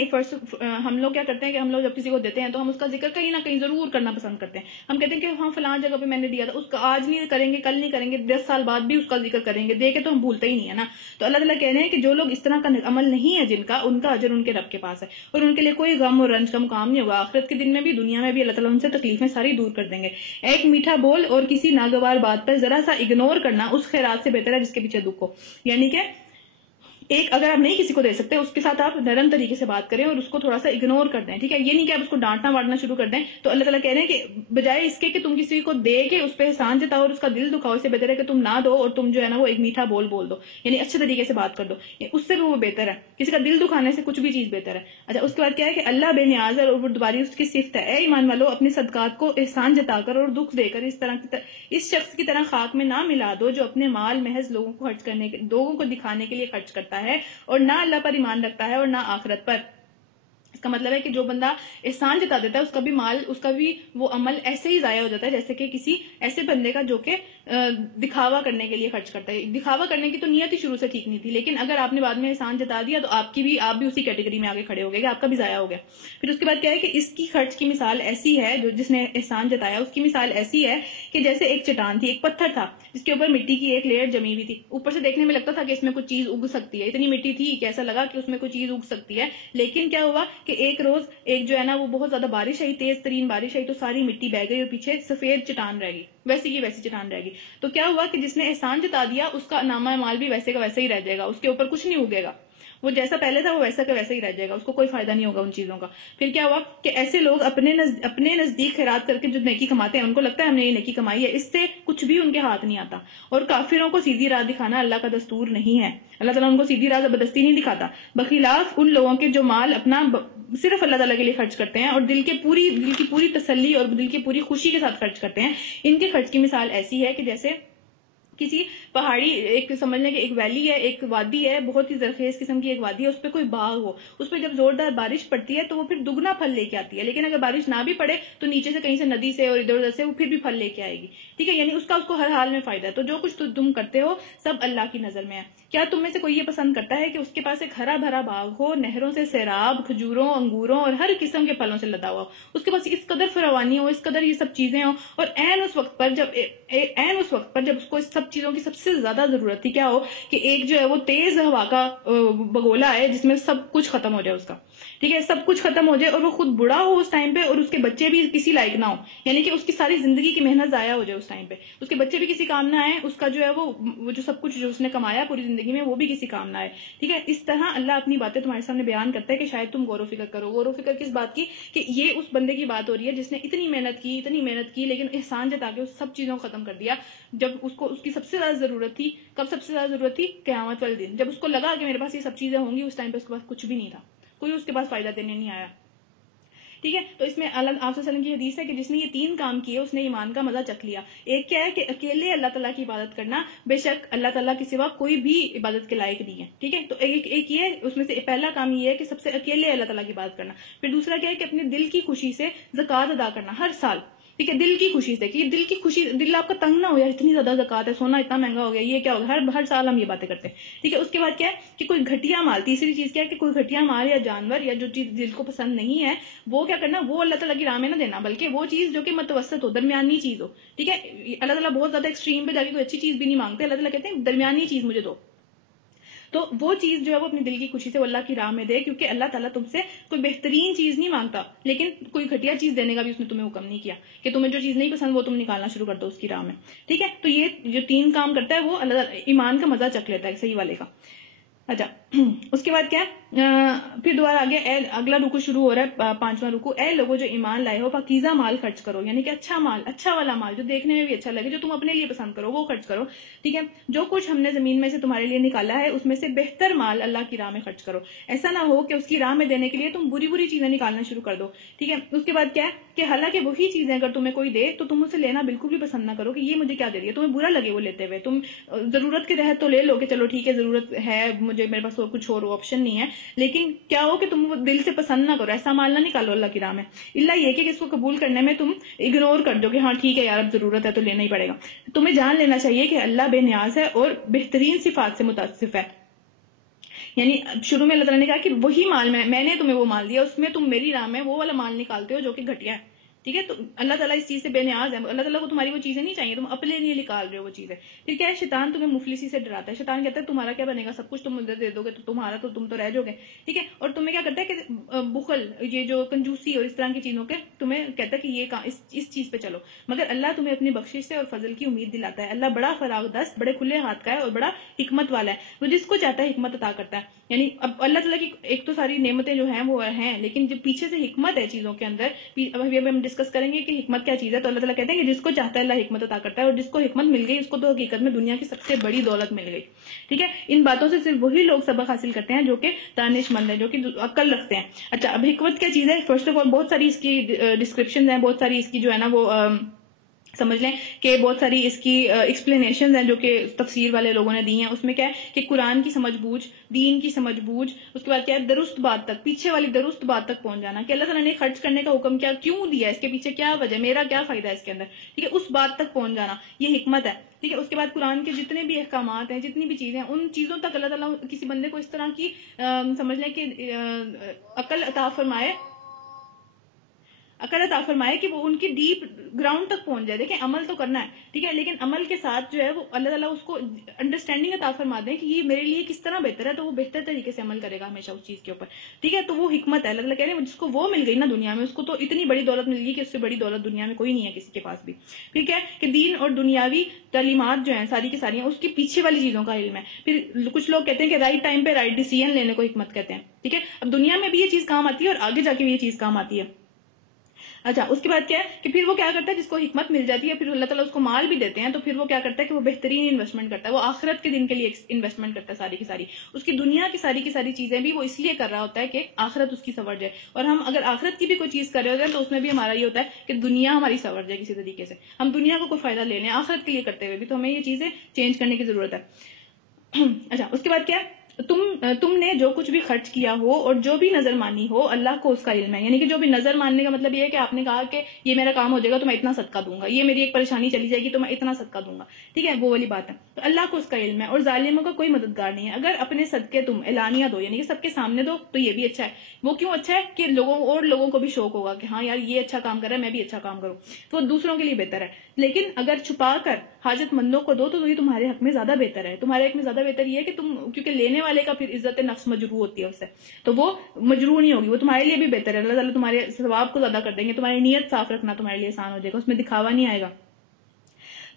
ہم لوگ کیا کرتے ہیں کہ ہم لوگ جب کسی کو دیتے ہیں تو ہم اس کا ذکر کہیں نہ کہیں ضرور کرنا پسند کرتے ہیں. ہم کہتے ہیں کہ ہاں فلاں جگہ پہ میں نے دیا تھا، اس کا آج نہیں کریں گے، کل نہیں کریں گے، 10 سال بعد بھی اس کا ذکر کریں گے، دے کے تو ہم بھولتے ہی نہیں ہے نا. تو اللہ تعالیٰ کہہ رہے ہیں کہ جو لوگ اس طرح کا عمل نہیں ہے جن کا، ان کا اجر ان کے رب کے پاس ہے، اور ان کے لیے کوئی غم اور رنج کا مقام نہیں ہوگا. آخرت کے دن میں بھی، دنیا میں بھی اللہ تعالیٰ ان سے تکلیفیں ساری دور کر دیں گے. ایک میٹھا بول اور کسی ناگوار بات پر ذرا سا اگنور کرنا اس خیرات سے بہتر ہے جس کے پیچھے دکھ ہو. یعنی کہ اگر آپ نہیں کسی کو دے سکتے، اس کے ساتھ آپ نرم طریقے سے بات کریں اور اس کو تھوڑا سا اگنور کر دیں. ٹھیک ہے، یہ نہیں کہ آپ اس کو ڈانٹنا واٹنا شروع کر دیں. تو اللہ تعالیٰ کہہ رہے ہیں کہ بجائے اس کے کہ تم کسی کو دے کے اس پہ احسان جتاؤ اور اس کا دل دکھاؤ، اس سے بہتر ہے کہ تم نہ دو اور تم جو ہے نا وہ ایک میٹھا بول دو، یعنی اچھے طریقے سے بات کر دو، اس سے بھی وہ بہتر ہے. کسی کا دل دکھانے سے کچھ بھی چیز بہتر ہے. اچھا، اس کے بعد کیا ہے کہ اللہ بے نیاز ہے اور بردباری اس کی صفت ہے. اے ایمان والو، اپنے صدقات کو احسان جتا کر اور دکھ دے کر اس شخص کی طرح خاک میں نہ ملا دو جو اپنے مال محض لوگوں کو دکھانے کے لیے خرچ کرتا ہے، اور نہ اللہ پر ایمان رکھتا ہے اور نہ آخرت پر. اس کا مطلب ہے کہ جو بندہ احسان جتا دیتا ہے، اس کا بھی مال، اس کا بھی وہ عمل ایسے ہی ضائع ہو جاتا ہے جیسے کہ کسی ایسے بندے کا جو کہ دکھاوا کرنے کے لیے خرچ کرتا ہے. دکھاوا کرنے کی تو نیت ہی شروع سے ٹھیک نہیں تھی، لیکن اگر آپ نے بعد میں احسان جتا دیا تو آپ بھی اسی کیٹیگری میں آگے کھڑے ہو گئے کہ آپ کا بھی ضائع ہو گیا. پھر اس کے بعد کیا ہے کہ اس کی خرچ کی مثال ایسی ہے، جس نے احسان جتایا اس کی مثال ایسی ہے کہ جیسے ایک چٹان تھی، ایک پتھر تھا جس کے اوپر مٹی کی ایک لیئر جمی ہوئی تھی. اوپر سے دیکھنے میں لگتا تھا کہ اس میں کچھ چیز اگ سکتی ہے، اتنی مٹی تھی کہ ایسا لگا کہ اس میں کوئی چیز اگ سکتی ہے. لیکن کیا ہوا کہ ایک روز جو ہے نا وہ بہت زیادہ بارش آئی، تیز ترین بارش آئی، تو ساری مٹی بہ گئی اور پیچھے سفید چٹان رہ گئی، ویسی کی ویسی چٹان رہ گئی. تو کیا ہوا کہ جس نے احسان جتا دیا اس کا نامہ مال بھی ویسے کا ویسے ہی رہ جائے گا، اس کے اوپر کچھ نہیں اگے گا، وہ جیسا پہلے تھا وہ ویسا کا ویسا ہی رہ جائے گا، اس کو کوئی فائدہ نہیں ہوگا ان چیزوں کا. پھر کیا ہوا کہ ایسے لوگ اپنے نزدیک خیرات کر کے جو نیکی کماتے ہیں، ان کو لگتا ہے ہم نے یہ نیکی کمائی ہے، اس سے کچھ بھی ان کے ہاتھ نہیں آتا. اور کافروں کو سیدھی راہ دکھانا اللہ کا دستور نہیں ہے. اللہ تعالیٰ ان کو سیدھی راہ زبردستی نہیں دکھاتا، بخلاف ان لوگوں کے جو مال اپنا صرف اللہ تعالیٰ کے لیے خرچ کرتے ہیں اور دل کی پوری تسلی اور دل کی پوری خوشی کے ساتھ خرچ کرتے ہیں. ان کے خرچ کی مثال ایسی ہے کہ جیسے کسی پہاڑی، ایک سمجھ لیں کہ ایک ویلی ہے، ایک وادی ہے، بہت ہی زرخیز قسم کی ایک وادی ہے، اس پہ کوئی باغ ہو، اس پہ جب زوردار بارش پڑتی ہے تو وہ پھر دگنا پھل لے کے آتی ہے. لیکن اگر بارش نہ بھی پڑے تو نیچے سے کہیں سے ندی سے اور ادھر ادھر سے وہ پھر بھی پھل لے کے آئے گی. ٹھیک ہے، یعنی اس کو ہر حال میں فائدہ ہے. تو جو کچھ تم کرتے ہو سب اللہ کی نظر میں ہے. کیا تم میں سے کوئی یہ پسند کرتا ہے کہ اس کے پاس ایک ہرا بھرا باغ ہو، نہروں سے سیراب، کھجوروں، انگوروں اور ہر قسم کے پھلوں سے لدا ہوا ہو، اس کے پاس اس قدر فراوانی ہو، اس قدر یہ سب چیزیں ہوں، اور عین اس وقت پر جب اس کو اس سب چیزوں کی سب سے زیادہ ضرورت تھی، کیا ہو کہ ایک جو ہے وہ تیز ہوا کا بگولا ہے جس میں سب کچھ ختم ہو جائے اس کا. ٹھیک ہے، سب کچھ ختم ہو جائے اور وہ خود بڑا ہو اس ٹائم پہ، اور اس کے بچے بھی کسی لائق نہ ہو، یعنی کہ اس کی ساری زندگی کی محنت ضائع ہو جائے اس ٹائم پہ، اس کے بچے بھی کسی کام نہ آئے، اس کا جو ہے وہ جو سب کچھ جو اس نے کمایا پوری زندگی میں وہ بھی کسی کام نہ آئے. ٹھیک ہے، اس طرح اللہ اپنی باتیں تمہارے سامنے بیان کرتا ہے کہ شاید تم غور و فکر کرو. غور و فکر کس بات کی؟ کہ یہ اس بندے کی بات ہو رہی ہے جس نے اتنی محنت کی لیکن احسان جتا کے اس سب چیزوں کو ختم کر دیا جب اس کو اس کی سب سے زیادہ ضرورت تھی. کب سب سے زیادہ ضرورت تھی؟ قیامت والے دن، جب اس کو لگا کہ میرے پاس یہ سب چیزیں ہوں گی. اس ٹائم پہ اس کے پاس کچھ بھی نہیں تھا، کوئی اس کے پاس فائدہ دینے نہیں آیا. ٹھیک ہے، تو اس میں آپ صلی اللہ علیہ وسلم کی حدیث ہے کہ جس نے یہ 3 کام کیے اس نے ایمان کا مزہ چکھ لیا. ایک کیا ہے کہ اکیلے اللہ تعالیٰ کی عبادت کرنا، بے شک اللہ تعالیٰ کے سوا کوئی بھی عبادت کے لائق نہیں ہے. ٹھیک ہے، تو ایک یہ اس میں سے پہلا کام یہ ہے کہ سب سے اکیلے اللہ تعالیٰ کی عبادت کرنا. پھر دوسرا کیا ہے کہ اپنے دل کی خوشی سے زکوٰۃ ادا کرنا ہر سال. ٹھیک ہے، دل کی خوشی سے، کہ دل کی خوشی، دل آپ کا تنگ نہ ہو یار اتنی زیادہ زکوٰۃ ہے، سونا اتنا مہنگا ہو گیا، یہ کیا ہوگا، ہر سال ہم یہ باتیں کرتے ہیں. ٹھیک ہے، اس کے بعد کیا ہے کہ کوئی گھٹیا مال، تیسری چیز کیا ہے کہ کوئی گھٹیا مال یا جانور یا جو چیز دل کو پسند نہیں ہے وہ کیا کرنا، وہ اللہ تعالیٰ کی راہ میں نہ دینا، بلکہ وہ چیز جو کہ متوسط ہو، درمیانی چیز ہو. ٹھیک ہے، اللہ تعالیٰ بہت زیادہ ایکسٹریم پہ جا کے کوئی اچھی چیز بھی نہیں مانگتے. اللہ تعالیٰ کہتے ہیں درمیانی چیز مجھے دو. تو وہ چیز جو ہے وہ اپنی دل کی خوشی سے وہ اللہ کی راہ میں دے، کیونکہ اللہ تعالیٰ تم سے کوئی بہترین چیز نہیں مانگتا، لیکن کوئی گھٹیا چیز دینے کا بھی اس نے تمہیں حکم نہیں کیا کہ تمہیں جو چیز نہیں پسند وہ تم نکالنا شروع کر دو اس کی راہ میں. ٹھیک ہے، تو یہ جو 3 کام کرتا ہے وہ اللہ ایمان کا مزہ چکھ لیتا ہے صحیح والے کا. اچھا، اس کے بعد کیا ہے پھر دوبارہ آگے اگلا رکو شروع ہو رہا ہے 5واں رکو، اے لوگوں جو ایمان لائے ہو پاکیزہ مال خرچ کرو، یعنی کہ اچھا مال، اچھا والا مال جو دیکھنے میں بھی اچھا لگے، جو تم اپنے لیے پسند کرو وہ خرچ کرو، ٹھیک ہے، جو کچھ ہم نے زمین میں سے تمہارے لیے نکالا ہے اس میں سے بہتر مال اللہ کی راہ میں خرچ کرو، ایسا نہ ہو کہ اس کی راہ میں دینے کے لیے تم بری بری چیزیں نکالنا شروع کر دو، ٹھیک ہے۔ اس کے بعد کیا ہے کہ حالانکہ وہی چیزیں اگر تمہیں کوئی دے تو تم اسے لینا بالکل بھی پسند نہ کرو کہ یہ مجھے کیا دے دیا، تمہیں برا لگے وہ لیتے ہوئے، تم ضرورت کے تحت تو لے لو کہ چلو ٹھیک ہے ضرورت ہے مجھے، میرے پاس اور کچھ اور آپشن نہیں ہے، لیکن کیا ہو کہ تم وہ دل سے پسند نہ کرو، ایسا مال نہ نکالو اللہ کی راہ میں، اللہ یہ کہ اس کو قبول کرنے میں تم اگنور کر دو کہ ہاں ٹھیک ہے یار اب ضرورت ہے تو لینا ہی پڑے گا۔ تمہیں جان لینا چاہیے کہ اللہ بے نیاز ہے اور بہترین صفات سے متصف ہے، یعنی شروع میں اللہ تعالیٰ نے کہا کہ وہی مال میں نے تمہیں وہ مال دیا، اس میں تم میری راہ میں وہ والا مال نکالتے ہو جو کہ گھٹیا ہے، ٹھیک ہے، تو اللہ تعالیٰ اس چیز سے بے نیاز ہے، اللہ تعالیٰ کو تمہاری وہ چیزیں نہیں چاہیے، تم اپنے لیے نکال رہے ہو وہ چیزیں۔ پھر کیا ہے، شیطان تمہیں مفلسی سے ڈراتا ہے، شیطان کہتا ہے تمہارا کیا بنے گا، سب کچھ تم مجھے دے دو گے تو تمہارا تو تم تو رہ جاؤ گے، ٹھیک ہے، اور تمہیں کیا کرتا ہے کہ بخل، یہ جو کنجوسی اور اس طرح کی چیزوں کے تمہیں کہتا ہے کہ یہ اس چیز پہ چلو، مگر اللہ تمہیں اپنی بخشش سے اور فضل کی امید دلاتا ہے، اللہ بڑا فراغ دست، بڑے کھلے ہاتھ کا ہے اور بڑا حکمت والا ہے، وہ جس کو چاہتا ہے حکمت عطا کرتا ہے، یعنی اب اللہ تعالیٰ کی ایک تو ساری نعمتیں جو ہیں وہ ہیں، لیکن جو پیچھے سے حکمت ہے چیزوں کے اندر، ابھی ہم ڈسکس کریں گے کہ حکمت کیا چیز ہے، تو اللہ تعالیٰ کہتے ہیں کہ جس کو چاہتا ہے اللہ حکمت عطا کرتا ہے، اور جس کو حکمت مل گئی اس کو تو حقیقت میں دنیا کی سب سے بڑی دولت مل گئی، ٹھیک ہے۔ ان باتوں سے صرف وہی لوگ سبق حاصل کرتے ہیں جو کہ دانش مند ہیں، جو کہ عقل رکھتے ہیں۔ اچھا، اب حکمت کیا چیز ہے، فرسٹ آف آل بہت ساری اس کی ڈسکرپشن ہیں، بہت ساری اس کی جو ہے نا وہ سمجھ لیں کہ بہت ساری اس کی ایکسپلینیشنز ہیں جو کہ تفسیر والے لوگوں نے دی ہیں، اس میں کیا ہے کہ قرآن کی سمجھ بوجھ، دین کی سمجھ بوجھ، اس کے بعد کیا ہے درست بات تک، پیچھے والی درست بات تک پہنچ جانا کہ اللہ تعالیٰ نے خرچ کرنے کا حکم کیا کیوں دیا، اس کے پیچھے کیا وجہ، میرا کیا فائدہ ہے اس کے اندر، ٹھیک ہے، اس بات تک پہنچ جانا یہ حکمت ہے، ٹھیک ہے۔ اس کے بعد قرآن کے جتنے بھی احکامات ہیں، جتنی بھی چیزیں ہیں، ان چیزوں تک اللہ تعالیٰ کسی بندے کو اس طرح کی سمجھ لیں کہ عقل عطا فرمائے کہ وہ ان کی ڈیپ گراؤنڈ تک پہنچ جائے۔ دیکھیں عمل تو کرنا ہے، ٹھیک ہے، لیکن عمل کے ساتھ جو ہے وہ اللہ تعالیٰ اس کو انڈرسٹینڈنگ عطا فرما دیں کہ یہ میرے لیے کس طرح بہتر ہے، تو وہ بہتر طریقے سے عمل کرے گا ہمیشہ اس چیز کے اوپر، ٹھیک ہے، تو وہ حکمت ہے۔ اللہ تعالیٰ کہہ رہے ہیں جس کو وہ مل گئی نا دنیا میں، اس کو تو اتنی بڑی دولت مل گئی کہ اس سے بڑی دولت دنیا میں کوئی نہیں ہے کسی کے پاس بھی، ٹھیک ہے، کہ دین اور دنیاوی تعلیمات جو ہیں ساری کی ساری ہیں اس کی پیچھے والی چیزوں کا علم ہے۔ پھر کچھ لوگ کہتے ہیں کہ رائٹ ٹائم پہ رائٹ ڈیسیژن لینے کو حکمت کہتے ہیں، ٹھیک ہے، اب دنیا میں بھی یہ چیز کام آتی ہے اور آگے جا کے بھی یہ چیز کام آتی ہے۔ اچھا، اس کے بعد کیا ہے کہ پھر وہ کیا کرتا ہے، جس کو حکمت مل جاتی ہے پھر اللہ تعالیٰ اس کو مال بھی دیتے ہیں، تو پھر وہ کیا کرتا ہے کہ وہ بہترین انویسٹمنٹ کرتا ہے، وہ آخرت کے دن کے لیے انویسٹمنٹ کرتا ہے ساری کی ساری، اس کی دنیا کی ساری چیزیں بھی وہ اس لیے کر رہا ہوتا ہے کہ آخرت اس کی سنور جائے، اور ہم اگر آخرت کی بھی کوئی چیز کر رہے ہوتے ہیں تو اس میں بھی ہمارا یہ ہوتا ہے کہ دنیا ہماری سنور جائے کسی طریقے سے، ہم دنیا کو کوئی فائدہ لے لیں آخرت کے لیے کرتے ہوئے بھی، تو ہمیں یہ چیزیں چینج کرنے کی ضرورت ہے۔ اچھا، اس کے بعد کیا ہے، تم نے جو کچھ بھی خرچ کیا ہو اور جو بھی نظر مانی ہو اللہ کو اس کا علم ہے، یعنی کہ جو بھی نظر ماننے کا مطلب یہ ہے کہ آپ نے کہا کہ یہ میرا کام ہو جائے گا تو میں اتنا صدقہ دوں گا، یہ میری ایک پریشانی چلی جائے گی تو میں اتنا صدقہ دوں گا، ٹھیک ہے، وہ والی بات ہے، تو اللہ کو اس کا علم ہے، اور ظالموں کا کوئی مددگار نہیں ہے۔ اگر اپنے صدقے تم اعلانیہ دو، یعنی کہ سب کے سامنے دو، تو یہ بھی اچھا ہے، وہ کیوں اچھا ہے کہ لوگوں کو بھی شوق ہوگا کہ ہاں یار یہ اچھا کام کر رہا ہے میں بھی اچھا کام کروں، تو وہ دوسروں کے لیے بہتر ہے، لیکن اگر چھپا کر حاجت مندوں کو دو تو یہ تمہارے حق میں زیادہ بہتر ہے، تمہارے حق میں زیادہ بہتر یہ ہے کہ تم، کیونکہ لینے والے کا پھر عزت نفس مجروح ہوتی ہے اس سے، تو وہ مجروح نہیں ہوگی، وہ تمہارے لیے بھی بہتر ہے، اللہ تعالیٰ تمہارے ثواب کو زیادہ کر دیں گے، تمہاری نیت صاف رکھنا تمہارے لیے آسان ہو جائے گا، اس میں دکھاوا نہیں آئے گا۔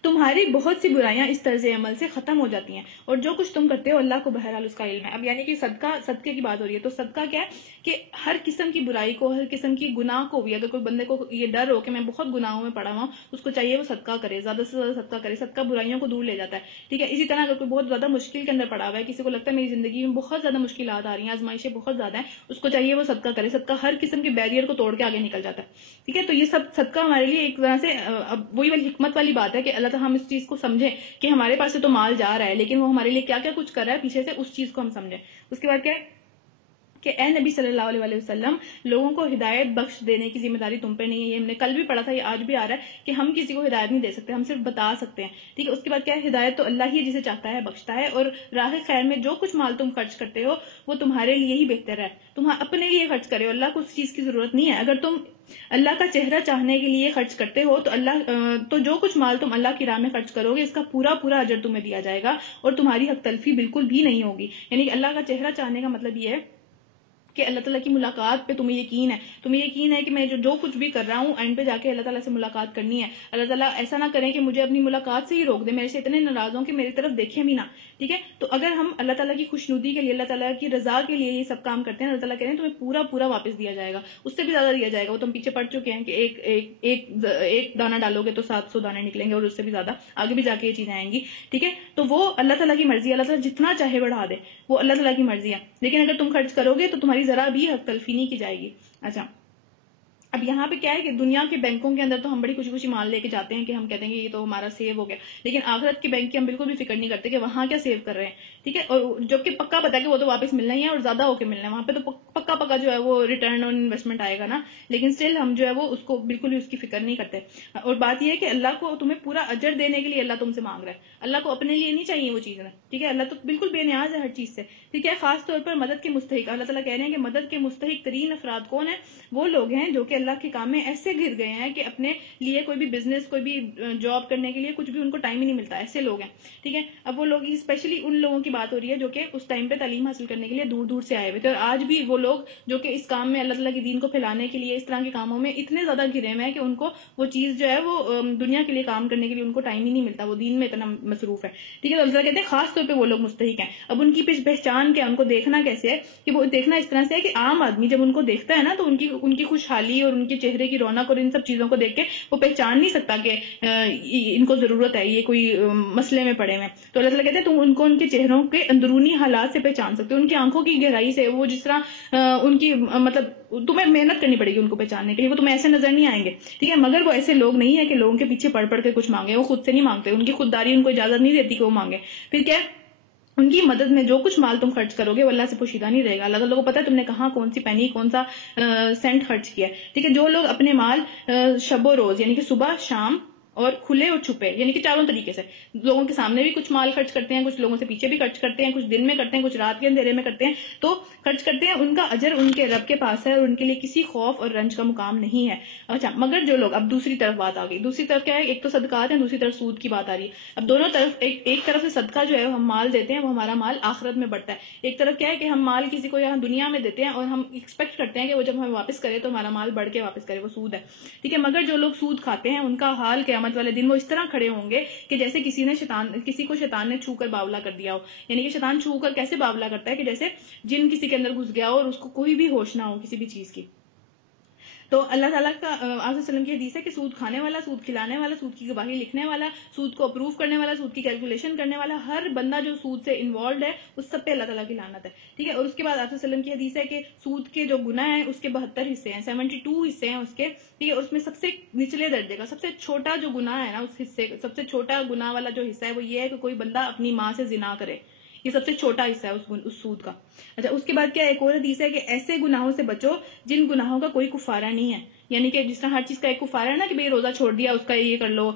تمہاری بہت سی برائیاں اس طرز عمل سے ختم ہو جاتی ہیں، اور جو کچھ تم کرتے ہو اللہ کو بہرحال اس کا علم ہے۔ اب یعنی کہ صدقے کی بات ہو رہی ہے، تو صدقہ کیا ہے کہ ہر قسم کی برائی کو، ہر قسم کی گناہ کو بھی، اگر کوئی بندے کو یہ ڈر ہو کہ میں بہت گناہوں میں پڑا ہوا ہوں، اس کو چاہیے وہ صدقہ کرے، زیادہ سے زیادہ صدقہ کرے، صدقہ برائیوں کو دور لے جاتا ہے، ٹھیک ہے۔ اسی طرح اگر کوئی بہت زیادہ مشکل کے اندر پڑا ہوا ہے، کسی کو لگتا ہے میری زندگی میں بہت زیادہ مشکلات آ رہی ہیں، آزمائشیں بہت زیادہ ہیں، اس کو چاہیے وہ صدقہ کرے، صدقہ ہر قسم کے بیریئر کو توڑ کے آگے نکل جاتا ہے، ٹھیک ہے۔ تو یہ سب صدقہ ہمارے لیے ایک طرح سے وہی والی حکمت والی بات ہے کہ اللہ تعالیٰ ہم اس چیز کو سمجھیں کہ ہمارے پاس سے تو مال جا رہا ہے لیکن وہ ہمارے لیے کیا کیا کچھ کر رہا ہے پیچھے سے، اس چیز کو ہم سمجھیں۔ اس کے بعد کیا ہے کہ اے نبی صلی اللہ علیہ وسلم، لوگوں کو ہدایت بخش دینے کی ذمہ داری تم پہ نہیں ہے، یہ ہم نے کل بھی پڑھا تھا، یہ آج بھی آ رہا ہے کہ ہم کسی کو ہدایت نہیں دے سکتے، ہم صرف بتا سکتے ہیں، ٹھیک ہے۔ اس کے بعد کیا ہے، ہدایت تو اللہ ہی جسے چاہتا ہے بخشتا ہے، اور راہ خیر میں جو کچھ مال تم خرچ کرتے ہو وہ تمہارے لیے ہی بہتر ہے، تم اپنے لیے خرچ کرے ہو، اللہ کو اس چیز کی ضرورت نہیں ہے۔ اگر تم اللہ کا چہرہ چاہنے کے لیے خرچ کرتے ہو تو جو کچھ مال تم اللہ کی راہ میں خرچ کرو گے اس کا پورا اجر تمہیں دیا جائے گا، اور تمہاری حق تلفی بالکل بھی نہیں ہوگی، یعنی کہ اللہ کا چہرہ چاہنے کا مطلب یہ ہے کہ اللہ تعالیٰ کی ملاقات پہ تمہیں یقین ہے کہ میں جو کچھ بھی کر رہا ہوں اینڈ پہ جا کے اللہ تعالیٰ سے ملاقات کرنی ہے. اللہ تعالیٰ ایسا نہ کریں کہ مجھے اپنی ملاقات سے ہی روک دے، میرے سے اتنے ناراض ہوں کہ میری طرف دیکھیں بھی نہ. ٹھیک ہے، تو اگر ہم اللہ تعالیٰ کی خوشنودی کے لیے، اللہ تعالیٰ کی رضا کے لیے یہ سب کام کرتے ہیں، اللہ تعالیٰ کہہ رہے ہیں تمہیں پورا پورا واپس دیا جائے گا، اس سے بھی زیادہ دیا جائے گا. وہ تو ہم پیچھے پڑھ چکے ہیں کہ ایک دانہ ڈالو گے تو 700 دانے نکلیں گے، اور اس سے بھی زیادہ آگے بھی جا کے یہ چیزیں آئیں گی. ٹھیک ہے، تو وہ اللہ تعالیٰ کی مرضی ہے، اللہ تعالیٰ جتنا چاہے بڑھا دے، وہ اللہ تعالیٰ کی مرضی ہے. لیکن اگر تم خرچ کرو گے تو تمہاری ذرا بھی حق تلفی نہیں کی جائے گی. اچھا، اب یہاں پہ کیا ہے کہ دنیا کے بینکوں کے اندر تو ہم بڑی خوشی خوشی مال لے کے جاتے ہیں کہ ہم کہتے ہیں کہ یہ تو ہمارا سیو ہو گیا، لیکن آخرت کے بینک کی ہم بالکل بھی فکر نہیں کرتے کہ وہاں کیا سیو کر رہے ہیں. ٹھیک ہے، اور جو کہ پکا پتا ہے کہ وہ تو واپس ملنا ہی ہے اور زیادہ ہو کے ملنا ہے، وہاں پہ تو پکا جو ہے وہ ریٹرن آن انویسٹمنٹ آئے گا نا، لیکن اسٹل ہم جو ہے وہ اس کو بالکل بھی اس کی فکر نہیں کرتے. اور بات یہ ہے کہ اللہ کو تمہیں پورا اجر دینے کے لیے اللہ تم سے مانگ رہا ہے، اللہ کو اپنے لیے نہیں چاہیے وہ چیزیں. ٹھیک ہے، اللہ تو بالکل بے نیاز ہے ہر چیز سے. ٹھیک ہے، خاص طور پر مدد کے مستحق، اللہ تعالیٰ کہہ رہے ہیں کہ مدد کے مستحق ترین افراد کون ہیں؟ وہ لوگ ہیں جو کہ اللہ کے کام میں ایسے گر گئے ہیں کہ اپنے لیے کوئی بھی بزنس، کوئی بھی جاب کرنے کے لیے کچھ بھی ان کو ٹائم ہی نہیں ملتا. ایسے لوگ ہیں. ٹھیک ہے، اب وہ لوگ اسپیشلی ان لوگوں کی بات ہو رہی ہے جو کہ اس ٹائم پہ تعلیم حاصل کرنے کے لیے دور دور سے آئے ہوئے تھے، اور آج بھی وہ لوگ جو کہ اس کام میں اللہ تعالیٰ کے دین کو پھیلانے کے لیے اس طرح کے کاموں میں اتنے زیادہ گھرے ہوئے ہیں کہ ان کو وہ چیز جو ہے وہ دنیا کے لیے کام کرنے کے لیے ان کو ٹائم ہی نہیں ملتا، وہ دین میں اتنا مصروف ہے. ٹھیک ہے، تو اللہ تعالیٰ کہتے ہیں خاص طور پہ وہ لوگ مستحق ہیں. اب ان کی پہچان کیا، ان کو دیکھنا کیسے ہے؟ کہ وہ دیکھنا اس طرح سے ہے کہ عام آدمی جب ان کو دیکھتا ہے نا تو ان کی خوشحالی اور ان کے چہرے کی رونق اور ان سب چیزوں کو دیکھ کے وہ پہچان نہیں سکتا کہ ان کو ضرورت ہے، یہ کوئی مسئلے میں پڑے ہوئے. تو اللہ تعالیٰ کہتے ہیں تم ان کو ان کے چہروں کے اندرونی حالات سے پہچان سکتے ہو، ان کی آنکھوں کی گہرائی سے، وہ جس طرح ان کی مطلب تمہیں محنت کرنی پڑے گی ان کو پہچاننے کے لیے، وہ تمہیں ایسے نظر نہیں آئیں گے. ٹھیک ہے، مگر وہ ایسے لوگ نہیں ہے کہ لوگوں کے پیچھے پڑھ کے کچھ مانگے، وہ خود سے نہیں مانگتے، ان کی خودداری ان کو اجازت نہیں دیتی کہ وہ مانگے. پھر کیا، ان کی مدد میں جو کچھ مال تم خرچ کرو گے وہ اللہ سے پوشیدہ نہیں رہے گا. اللہ تعالیٰ کو پتا ہے تم نے کہاں کون سی پینی، کون سا سینٹ خرچ کیا ہے. ٹھیک ہے، جو لوگ اپنے مال شب و روز یعنی کہ صبح شام اور کھلے اور چھپے یعنی کہ چاروں طریقے سے، لوگوں کے سامنے بھی کچھ مال خرچ کرتے ہیں، کچھ لوگوں سے پیچھے بھی خرچ کرتے ہیں، کچھ دن میں کرتے ہیں، کچھ رات کے اندھیرے میں کرتے ہیں، تو خرچ کرتے ہیں، ان کا اجر ان کے رب کے پاس ہے اور ان کے لیے کسی خوف اور رنج کا مقام نہیں ہے. اچھا، مگر جو لوگ، اب دوسری طرف بات آ گئی، دوسری طرف کیا ہے؟ ایک تو صدقات ہیں، دوسری طرف سود کی بات آ رہی ہے. اب دونوں طرف ایک طرف سے صدقہ جو ہے ہم مال دیتے ہیں، وہ ہمارا مال آخرت میں بڑھتا ہے. ایک طرف کیا ہے کہ ہم مال کسی کو یہاں دنیا میں دیتے ہیں اور ہم ایکسپیکٹ کرتے ہیں کہ وہ جب ہمیں واپس کرے تو ہمارا مال بڑھ کے واپس کرے، وہ سود ہے. ٹھیک ہے، مگر جو لوگ سود کھاتے ہیں ان کا حال قیامت والے دن وہ اس طرح کھڑے ہوں گے کہ جیسے کسی کو شیطان نے چھو کر باولا کر دیا ہو. یعنی کہ شیطان چھو کر کیسے باولا کرتا ہے کہ جیسے جن کسی کے اندر گھس گیا ہو اور اس کو کوئی بھی ہوش نہ ہو کسی بھی چیز کی. تو اللہ تعالیٰ کا آپ صلی اللہ علیہ وسلم کی حدیث ہے کہ سود کھانے والا، سود کھلانے والا، سود کی گواہی لکھنے والا، سود کو اپروو کرنے والا، سود کی کیلکولیشن کرنے والا، ہر بندہ جو سود سے انوالوڈ ہے اس سب پہ اللہ تعالیٰ کی لعنت ہے. ٹھیک ہے، اور اس کے بعد آپ صلی اللہ علیہ وسلم کی حدیث ہے کہ سود کے جو گناہ ہیں اس کے 72 حصے ہیں، 72 حصے ہیں اس کے. ٹھیک ہے، اس میں سب سے نچلے درجے کا، سب سے چھوٹا جو گناہ ہے نا، اس حصے سب سے چھوٹا گناہ والا جو حصہ ہے وہ یہ ہے کہ کوئی بندہ اپنی ماں سے زنا کرے. یہ سب سے چھوٹا حصہ ہے اس سود کا. اچھا، اس کے بعد کیا ایک اور حدیث ہے کہ ایسے گناہوں سے بچو جن گناہوں کا کوئی کفارہ نہیں ہے. یعنی کہ جس طرح ہر چیز کا ایک کفارہ ہے نا کہ بھئی روزہ چھوڑ دیا اس کا یہ کر لو،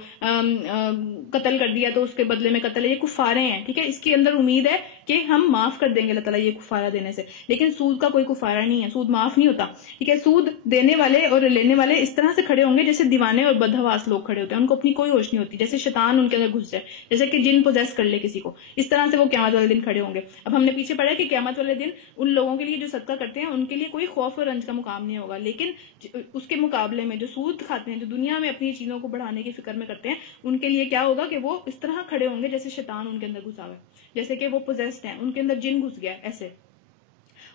قتل کر دیا تو اس کے بدلے میں قتل ہے، یہ کفارے ہیں. ٹھیک ہے، اس کے اندر امید ہے کہ ہم معاف کر دیں گے اللہ تعالیٰ یہ کفارہ دینے سے. لیکن سود کا کوئی کفارہ نہیں ہے، سود معاف نہیں ہوتا. ٹھیک ہے، سود دینے والے اور لینے والے اس طرح سے کھڑے ہوں گے جیسے دیوانے اور بدحواس لوگ کھڑے ہوتے ہیں، ان کو اپنی کوئی ہوش نہیں ہوتی، جیسے شیطان ان کے اندر گھس جائے، جیسے کہ جن پوزیس کر لے کسی کو، اس طرح سے وہ قیامت والے دن کھڑے ہوں گے. اب ہم نے پیچھے پڑھا کہ قیامت والے دن ان لوگوں کے لیے جو صدقہ کرتے ہیں ان کے لیے کوئی خوف اور رنج کا مقام نہیں ہوگا، لیکن اس کے مقابلے میں جو سود کھاتے ہیں، جو دنیا میں اپنی چیزوں کو بڑھانے کی فکر میں کرتے ہیں، ان کے لیے کیا ہوگا کہ وہ اس طرح کھڑے ہوں گے جیسے شیطان ان کے اندر گھسا ہوا ہے، جیسے کہ وہ پوزیسڈ ہیں، ان کے اندر جن گھس گیا ایسے.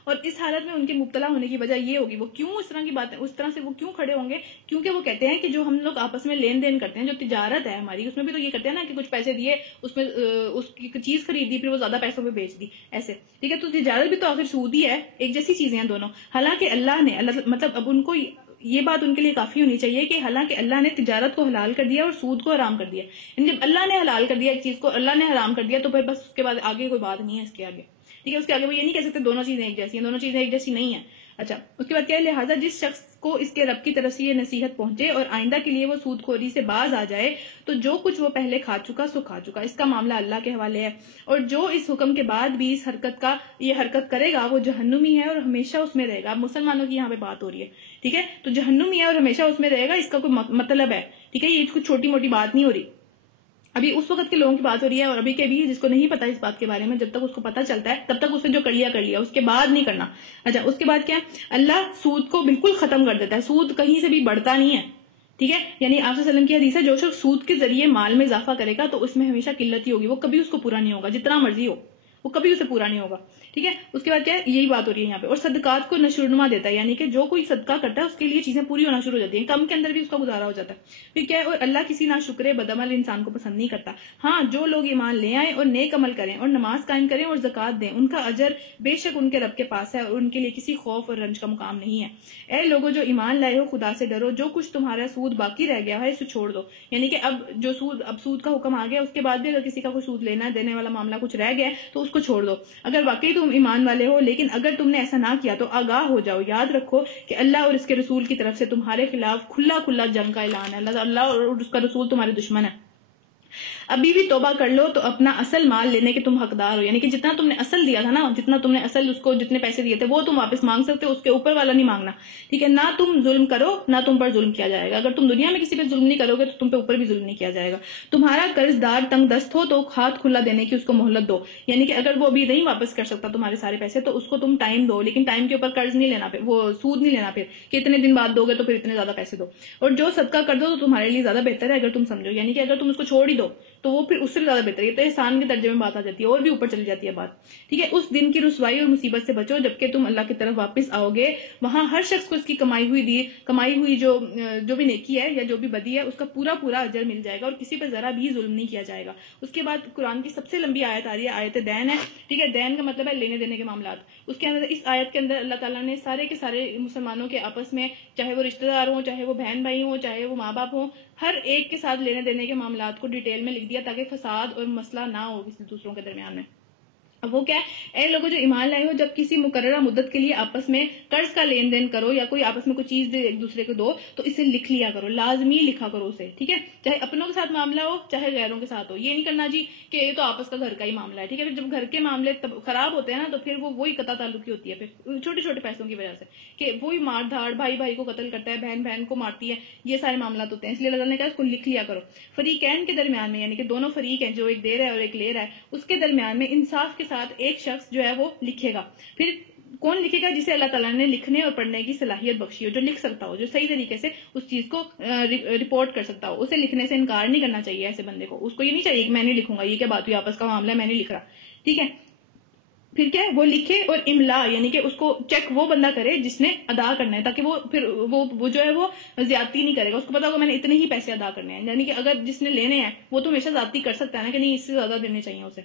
اور اس حالت میں ان کے مبتلا ہونے کی وجہ یہ ہوگی، وہ کیوں اس طرح کی باتیں، اس طرح سے وہ کیوں کھڑے ہوں گے؟ کیونکہ وہ کہتے ہیں کہ جو ہم لوگ آپس میں لین دین کرتے ہیں، جو تجارت ہے ہماری، اس میں بھی تو یہ کرتے ہیں نا کہ کچھ پیسے دیے، اس میں اس کی چیز خریدی، پھر وہ زیادہ پیسوں پہ بیچ دی ایسے. ٹھیک ہے، تو تجارت بھی تو آخر سود ہی ہے، ایک جیسی چیزیں ہیں دونوں. حالانکہ اللہ مطلب اب ان کو یہ بات ان کے لیے کافی ہونی چاہیے کہ حالانکہ اللہ نے تجارت کو حلال کر دیا اور سود کو حرام کر دیا. یعنی جب اللہ نے حلال کر دیا ایک چیز کو، اللہ نے حرام کر دیا، تو پھر بس اس کے بعد آگے کوئی بات نہیں ہے اس کے آگے. ٹھیک ہے، اس کے آگے وہ یہ نہیں کہہ سکتے دونوں چیزیں ایک جیسی ہیں، دونوں چیزیں ایک جیسی نہیں ہیں. اچھا، اس کے بعد کیا ہے؟ لہٰذا جس شخص کو اس کے رب کی طرف سے یہ نصیحت پہنچے اور آئندہ کے لیے وہ سود خوری سے باز آ جائے تو جو کچھ وہ پہلے کھا چکا سو کھا چکا، اس کا معاملہ اللہ کے حوالے ہے. اور جو اس حکم کے بعد بھی اس یہ حرکت کرے گا وہ جہنمی ہے اور ہمیشہ اس میں رہے گا. اب مسلمانوں کی یہاں پہ بات ہو رہی ہے. ٹھیک ہے، تو جہنمی ہے اور ہمیشہ اس میں رہے گا، اس کا کوئی مطلب ہے. ٹھیک ہے، یہ کوئی چھوٹی موٹی بات نہیں ہو رہی. ابھی اس وقت کے لوگوں کی بات ہو رہی ہے، اور ابھی کے بھی جس کو نہیں پتا اس بات کے بارے میں، جب تک اس کو پتا چلتا ہے تب تک اسے جو کر لیا، اس کے بعد نہیں کرنا. اچھا، اس کے بعد کیا ہے؟ اللہ سود کو بالکل ختم کر دیتا ہے. سود کہیں سے بھی بڑھتا نہیں ہے، ٹھیک ہے. یعنی آپ صلی اللہ علیہ وسلم کی حدیث ہے، جو شخص سود کے ذریعے مال میں اضافہ کرے گا تو اس میں ہمیشہ قلت ہی ہوگی، وہ کبھی اس کو پورا نہیں ہوگا، جتنا مرضی ہو وہ کبھی اسے پورا نہیں ہوگا، ٹھیک ہے. اس کے بعد کیا ہے؟ یہی بات ہو رہی ہے یہاں پہ. اور صدقات کو نشوونما دیتا ہے، یعنی کہ جو کوئی صدقہ کرتا ہے اس کے لیے چیزیں پوری ہونا شروع ہو جاتی ہیں، کم کے اندر بھی اس کا گزارا ہو جاتا ہے. پھر کیا ہے؟ اور اللہ کسی ناشکرے بدعمل انسان کو پسند نہیں کرتا. ہاں، جو لوگ ایمان لے آئیں اور نیک عمل کریں اور نماز قائم کریں اور زکوٰۃ دیں، ان کا اجر بے شک ان کے رب کے پاس ہے اور ان کے لیے کسی خوف اور رنج کا مقام نہیں ہے. اے لوگوں جو ایمان لائے ہو، خدا سے ڈرو، جو کچھ تمہارا سود باقی رہ گیا ہے اسے چھوڑ دو. یعنی کہ اب سود کا حکم آ گیا، اس کے بعد بھی اگر کسی کا کوئی سود لینا دینے والا معاملہ کچھ رہ گیا ہے تو اس کو چھوڑ دو، اگر واقعی تم ایمان والے ہو. لیکن اگر تم نے ایسا نہ کیا تو آگاہ ہو جاؤ، یاد رکھو کہ اللہ اور اس کے رسول کی طرف سے تمہارے خلاف کھلا جنگ کا اعلان ہے. اللہ اور اس کا رسول تمہارے دشمن ہے. ابھی بھی توبہ کر لو تو اپنا اصل مال لینے کے تم حقدار ہو، یعنی کہ جتنا تم نے اصل دیا تھا نا، جتنا تم نے اصل اس کو جتنے پیسے دیے تھے وہ تم واپس مانگ سکتے ہو، اس کے اوپر والا نہیں مانگنا، ٹھیک ہے. نہ تم ظلم کرو، نہ تم پر ظلم کیا جائے گا. اگر تم دنیا میں کسی پہ ظلم نہیں کرو گے تو تم پہ اوپر بھی ظلم نہیں کیا جائے گا. تمہارا قرض دار تنگ دست ہو تو ہاتھ کھلا دینے کی اس کو مہلت دو، یعنی کہ اگر وہ ابھی نہیں واپس کر سکتا تمہارے سارے پیسے تو اس کو تم ٹائم دو، لیکن ٹائم کے اوپر قرض نہیں لینا، پھر وہ سود نہیں لینا، پھر کہ اتنے دن بعد دو گے تو پھر اتنے زیادہ پیسے دو. اور جو صدقہ کر دو تو تمہارے لیے زیادہ بہتر ہے اگر تم سمجھو، یعنی کہ اگر تم اس کو چھوڑ ہی دو تو وہ پھر اس سے بھی زیادہ بہتر ہے. تو احسان کے درجے میں بات آ جاتی ہے اور بھی اوپر چلی جاتی ہے بات، ٹھیک ہے. اس دن کی رسوائی اور مصیبت سے بچو جبکہ تم اللہ کی طرف واپس آؤ گے. وہاں ہر شخص کو اس کی کمائی ہوئی جو بھی نیکی ہے یا جو بھی بدی ہے اس کا پورا اجر مل جائے گا اور کسی پہ ذرا بھی ظلم نہیں کیا جائے گا. اس کے بعد قرآن کی سب سے لمبی آیت آ رہی ہے، آیت دین ہے، ٹھیک ہے. دین کا مطلب ہے لینے دینے کے معاملات. اس کے اندر اس آیت کے اندر اللہ تعالیٰ نے سارے کے سارے مسلمانوں کے آپس میں، چاہے وہ رشتہ دار ہوں، چاہے وہ بہن بھائی ہوں، چاہے وہ ماں باپ ہوں، ہر ایک کے ساتھ لینے دینے کے معاملات کو ڈیٹیل میں لکھ دیا تاکہ فساد اور مسئلہ نہ ہو کسی دوسروں کے درمیان میں. اب وہ کیا ہے؟ اے لوگوں جو ایمان لائے ہو، جب کسی مقررہ مدت کے لیے آپس میں قرض کا لین دین کرو یا کوئی آپس میں کوئی چیز دے ایک دوسرے کو دو تو اسے لکھ لیا کرو، لازمی لکھا کرو اسے، ٹھیک ہے. چاہے اپنوں کے ساتھ معاملہ ہو چاہے غیروں کے ساتھ ہو. یہ نہیں کرنا جی کہ یہ تو آپس کا گھر کا ہی معاملہ ہے، ٹھیک ہے. پھر جب گھر کے معاملے خراب ہوتے ہیں نا تو پھر وہی قطع تعلقی ہوتی ہے، پھر چھوٹے چھوٹے پیسوں کی وجہ سے کہ وہی مار دھاڑ، بھائی کو قتل کرتا ہے، بہن کو مارتی ہے، یہ سارے معاملات ہوتے ہیں. اس لیے اللہ نے کہا اس کو لکھ لیا کرو. فریقین کے درمیان میں، یعنی کہ دونوں فریق ہیں، جو ایک دے رہا ہے اور ایک لے رہا ہے، اس کے درمیان میں انصاف کے ساتھ ایک شخص جو ہے وہ لکھے گا. پھر کون لکھے گا؟ جسے اللہ تعالیٰ نے لکھنے اور پڑھنے کی صلاحیت بخشی ہو، جو لکھ سکتا ہو، جو صحیح طریقے سے اس چیز کو رپورٹ کر سکتا ہو. اسے لکھنے سے انکار نہیں کرنا چاہیے ایسے بندے کو. اس کو یہ نہیں چاہیے کہ میں نہیں لکھوں گا، یہ کیا بات ہوئی، آپس کا معاملہ ہے میں نہیں لکھ رہا، ٹھیک ہے. پھر کیا ہے؟ وہ لکھے اور املا، یعنی کہ اس کو چیک وہ بندہ کرے جس نے ادا کرنا ہے، تاکہ وہ پھر وہ جو ہے وہ زیادتی نہیں کرے گا. اس کو پتا ہوگا میں نے اتنے ہی پیسے ادا کرنے ہیں. یعنی کہ اگر جس نے لینے ہیں وہ تو ہمیشہ زیادتی کر سکتا ہے نا کہ نہیں اس سے زیادہ دینے چاہیے اسے،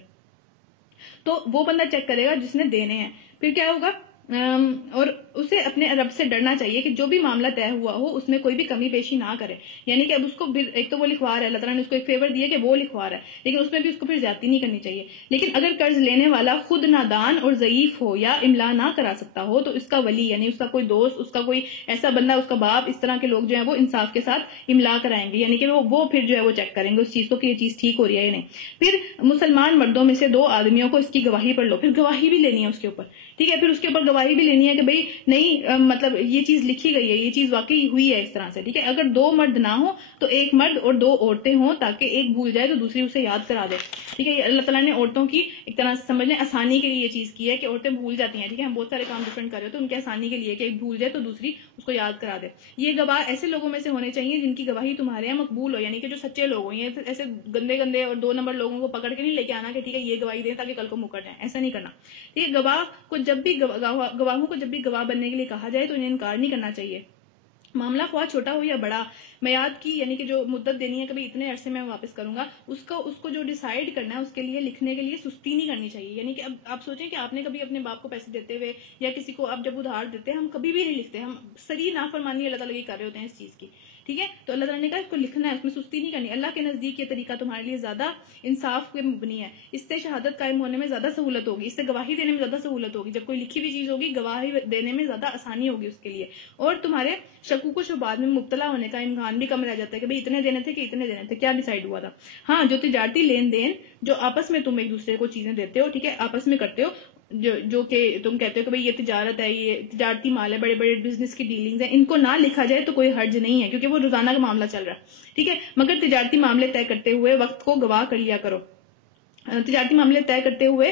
تو وہ بندہ چیک کرے گا جس نے دینے ہیں. پھر کیا ہوگا؟ اور اسے اپنے رب سے ڈرنا چاہیے کہ جو بھی معاملہ طے ہوا ہو اس میں کوئی بھی کمی پیشی نہ کرے. یعنی کہ اب اس کو ایک تو وہ لکھوا رہا ہے، اللہ تعالیٰ نے اس کو ایک فیور دیا کہ وہ لکھوا رہا ہے، لیکن اس میں بھی اس کو پھر زیادتی نہیں کرنی چاہیے. لیکن اگر قرض لینے والا خود نادان اور ضعیف ہو یا املا نہ کرا سکتا ہو تو اس کا ولی، یعنی اس کا کوئی دوست، اس کا کوئی ایسا بندہ، اس کا باپ، اس طرح کے لوگ جو ہیں وہ انصاف کے ساتھ املا کرائیں گے. یعنی کہ وہ پھر جو ہے وہ چیک کریں گے اس چیز کو کہ یہ چیز ٹھیک ہو رہی ہے یا نہیں. پھر مسلمان مردوں میں سے 2 آدمیوں کو اس کی گواہی پڑھ لو. پھر گواہی بھی لینی ہے اس کے اوپر، ٹھیک ہے. پھر اس کے اوپر گواہی بھی لینی ہے کہ بھئی نہیں مطلب یہ چیز لکھی گئی ہے، یہ چیز واقعی ہوئی ہے اس طرح سے، ٹھیک ہے. اگر 2 مرد نہ ہوں تو 1 مرد اور 2 عورتیں ہوں تاکہ ایک بھول جائے تو دوسری اسے یاد کرا دے، ٹھیک ہے. اللہ تعالیٰ نے عورتوں کی ایک طرح سے سمجھ لیں آسانی کے لیے یہ چیز کی ہے کہ عورتیں بھول جاتی ہیں، ٹھیک ہے. ہم بہت سارے کام ڈفرینٹ کر رہے ہو تو ان کی آسانی کے لیے کہ ایک بھول جائے تو دوسری اس کو یاد کرا دے. یہ گواہ ایسے لوگوں میں سے ہونے چاہیے جن کی گواہی تمہارے یہاں مقبول ہو، یعنی کہ جو سچے لوگ ہوں. یہ ایسے گندے اور 2 نمبر لوگوں کو پکڑ کے نہیں لے کے آنا کہ ٹھیک ہے یہ گواہی دیں تاکہ کل کو مکر جائیں، ایسا نہیں کرنا. ٹھیک ہے. گواہوں کو جب بھی گواہ بننے کے لیے کہا جائے تو انہیں انکار نہیں کرنا چاہیے. معاملہ خواہ چھوٹا ہو یا بڑا، میعاد کی یعنی کہ جو مدت دینی ہے کبھی اتنے عرصے میں واپس کروں گا، اس کو جو ڈیسائیڈ کرنا ہے اس کے لیے لکھنے کے لیے سستی نہیں کرنی چاہیے. یعنی کہ اب آپ سوچیں کہ آپ نے کبھی اپنے باپ کو پیسے دیتے ہوئے یا کسی کو آپ جب ادھار دیتے ہیں ہم کبھی بھی نہیں لکھتے، ہم سری نافرمانی اللہ تعالیٰ کی کر رہے ہوتے ہیں اس چیز کی، ٹھیک ہے. تو اللہ تعالیٰ نے کہا اس کو لکھنا ہے، اس میں سستی نہیں کرنی. اللہ کے نزدیک یہ طریقہ تمہارے لیے زیادہ انصاف پہ مبنی ہے. اس سے شہادت قائم ہونے میں زیادہ سہولت ہوگی، اس سے گواہی دینے میں زیادہ سہولت ہوگی. جب کوئی لکھی ہوئی چیز ہوگی گواہی دینے میں زیادہ آسانی ہوگی اس کے لیے، اور تمہارے شکوک و شبہات میں مبتلا ہونے کا امکان بھی کم رہ جاتا ہے کہ بھئی اتنے دینے تھے کہ اتنے دینے تھے، کیا ڈیسائیڈ ہوا تھا. ہاں جو تجارتی لین دین جو آپس میں تم ایک دوسرے کو چیزیں دیتے ہو، ٹھیک ہے، آپس میں کرتے ہو، جو کہ تم کہتے ہو کہ بھئی یہ تجارت ہے، یہ تجارتی مال ہے، بڑے بڑے بزنس کی ڈیلنگز ہیں، ان کو نہ لکھا جائے تو کوئی حرج نہیں ہے، کیونکہ وہ روزانہ کا معاملہ چل رہا ہے، ٹھیک ہے. مگر تجارتی معاملے طے کرتے ہوئے وقت کو گواہ کر لیا کرو. تجارتی معاملے طے کرتے ہوئے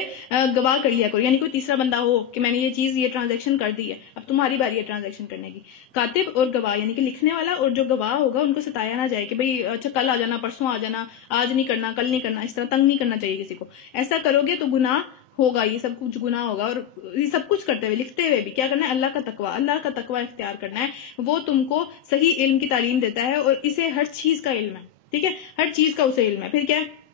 گواہ کر لیا کرو، یعنی کوئی تیسرا بندہ ہو کہ میں نے یہ چیز، یہ ٹرانزیکشن کر دی ہے، اب تمہاری باری ہے ٹرانزیکشن کرنے کی. کاتب اور گواہ یعنی کہ لکھنے والا اور جو گواہ ہوگا ان کو ستایا نہ جائے کہ بھئی اچھا کل آ جانا، پرسوں آ جانا، آج نہیں کرنا، کل نہیں کرنا، اس طرح تنگ نہیں کرنا چاہیے کسی کو. ایسا کرو گے تو گناہ ہوگا، یہ سب کچھ گناہ ہوگا. اور یہ سب کچھ کرتے ہوئے، لکھتے ہوئے بھی کیا کرنا ہے؟ اللہ کا تقوی اختیار کرنا ہے. وہ تم کو صحیح علم کی تعلیم دیتا ہے اور اسے ہر چیز کا علم ہے، ٹھیک ہے، ہر چیز کا اسے علم ہے. پھر کیا ہے؟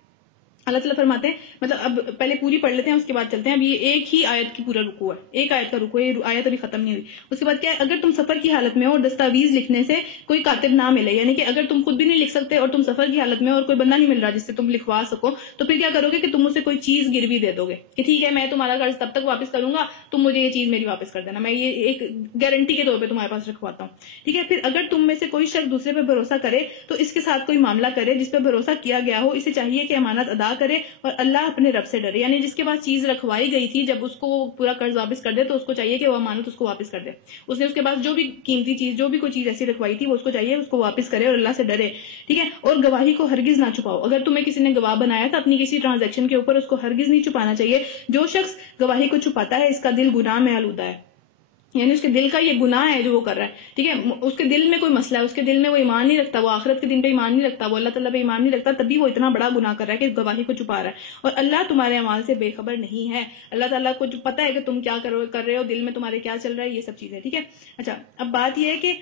اللہ تعالیٰ فرماتے ہیں، مطلب اب پہلے پوری پڑھ لیتے ہیں اس کے بعد چلتے ہیں. اب یہ ایک ہی آیت کی پورا رکوع ہے، ایک آیت کا رکوع ہے، یہ آیت ابھی ختم نہیں ہوئی. اس کے بعد کیا ہے؟ اگر تم سفر کی حالت میں ہو اور دستاویز لکھنے سے کوئی کاتب نہ ملے، یعنی کہ اگر تم خود بھی نہیں لکھ سکتے اور تم سفر کی حالت میں اور کوئی بندہ نہیں مل رہا جس سے تم لکھوا سکو، تو پھر کیا کرو گے کہ تم مجھ سے کوئی چیز گروی دے دو گے کہ ٹھیک ہے میں تمہارا قرض تب تک واپس کروں گا، تم مجھے یہ چیز میری واپس کر دینا، میں یہ ایک گارنٹی کے طور پہ تمہارے پاس رکھواتا ہوں، ٹھیک ہے. پھر اگر تم میں سے کوئی شخص دوسرے پہ بھروسہ کرے تو اس کے ساتھ کوئی معاملہ کرے جس پہ بھروسہ کیا گیا ہو، اسے چاہیے کہ امانت ادا کرے اور اللہ اپنے رب سے ڈرے. یعنی جس کے پاس چیز رکھوائی گئی تھی، جب اس کو پورا قرض واپس کر دے تو اس کو چاہیے کہ وہ امانت اس کو واپس کر دے. اس نے اس کے پاس جو بھی قیمتی چیز، جو بھی کوئی چیز ایسی رکھوائی تھی، وہ اس کو چاہیے اس کو واپس کرے اور اللہ سے ڈرے، ٹھیک ہے. اور گواہی کو ہرگز نہ چھپاؤ. اگر تمہیں کسی نے گواہ بنایا تھا اپنی کسی ٹرانزیکشن کے اوپر، اس کو ہرگز نہیں چھپانا چاہیے. جو شخص گواہی کو چھپاتا ہے اس کا دل گناہ میں آلودہ ہے، یعنی اس کے دل کا یہ گناہ ہے جو وہ کر رہا ہے، ٹھیک ہے. اس کے دل میں کوئی مسئلہ ہے، اس کے دل میں وہ ایمان نہیں رکھتا، وہ آخرت کے دن پہ ایمان نہیں رکھتا، وہ اللہ تعالیٰ پہ ایمان نہیں رکھتا، تبھی وہ اتنا بڑا گناہ کر رہا ہے کہ گواہی کو چھپا رہا ہے. اور اللہ تمہارے اعمال سے بے خبر نہیں ہے. اللہ تعالیٰ کو جو پتہ ہے کہ تم کیا کر رہے ہو، دل میں تمہارے کیا چل رہا ہے، یہ سب چیزیں، ٹھیک ہے. اچھا، اب بات یہ ہے کہ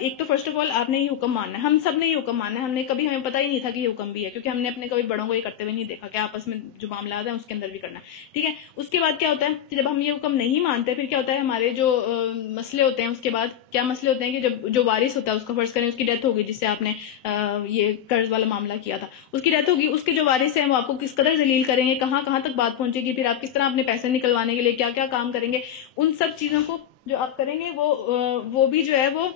ایک تو فرسٹ آف آل آپ نے یہ حکم ماننا ہے، ہم سب نے یہ حکم ماننا ہے. ہمیں پتہ ہی نہیں تھا کہ یہ حکم بھی ہے، کیونکہ ہم نے اپنے کبھی بڑوں کو یہ کرتے ہوئے نہیں دیکھا کہ آپس میں جو معاملات ہیں اس کے اندر بھی کرنا ہے، ٹھیک ہے. اس کے بعد کیا ہوتا ہے کہ جب ہم یہ حکم نہیں مانتے پھر کیا ہوتا ہے؟ ہمارے جو مسئلے ہوتے ہیں، اس کے بعد کیا مسئلے ہوتے ہیں کہ جب جو وارث ہوتا ہے، اس کا فرض کریں اس کی ڈیتھ ہوگی، جس سے آپ نے یہ قرض والا معاملہ کیا تھا، اس کی ڈیتھ ہوگی، اس کے جو وارث ہیں وہ آپ کو کس قدر ذلیل کریں گے، کہاں کہاں تک بات پہنچے گی، پھر آپ کس طرح اپنے پیسے نکلوانے کے لیے کیا کیا کام کریں گے. ان سب چیزوں کو جو آپ کریں گے وہ بھی جو ہے وہ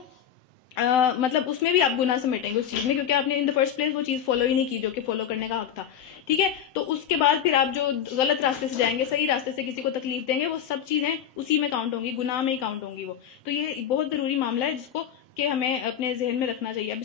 مطلب اس میں بھی آپ گناہ سمیٹیں گے اس چیز میں، کیونکہ آپ نے ان دا فرسٹ پلیس وہ چیز فالو ہی نہیں کی جو کہ فالو کرنے کا حق تھا، ٹھیک ہے. تو اس کے بعد پھر آپ جو غلط راستے سے جائیں گے، صحیح راستے سے کسی کو تکلیف دیں گے، وہ سب چیزیں اسی میں کاؤنٹ ہوں گی، گناہ میں ہی کاؤنٹ ہوں گی وہ. تو یہ بہت ضروری معاملہ ہے جس کو کہ ہمیں اپنے ذہن میں رکھنا چاہیے. اب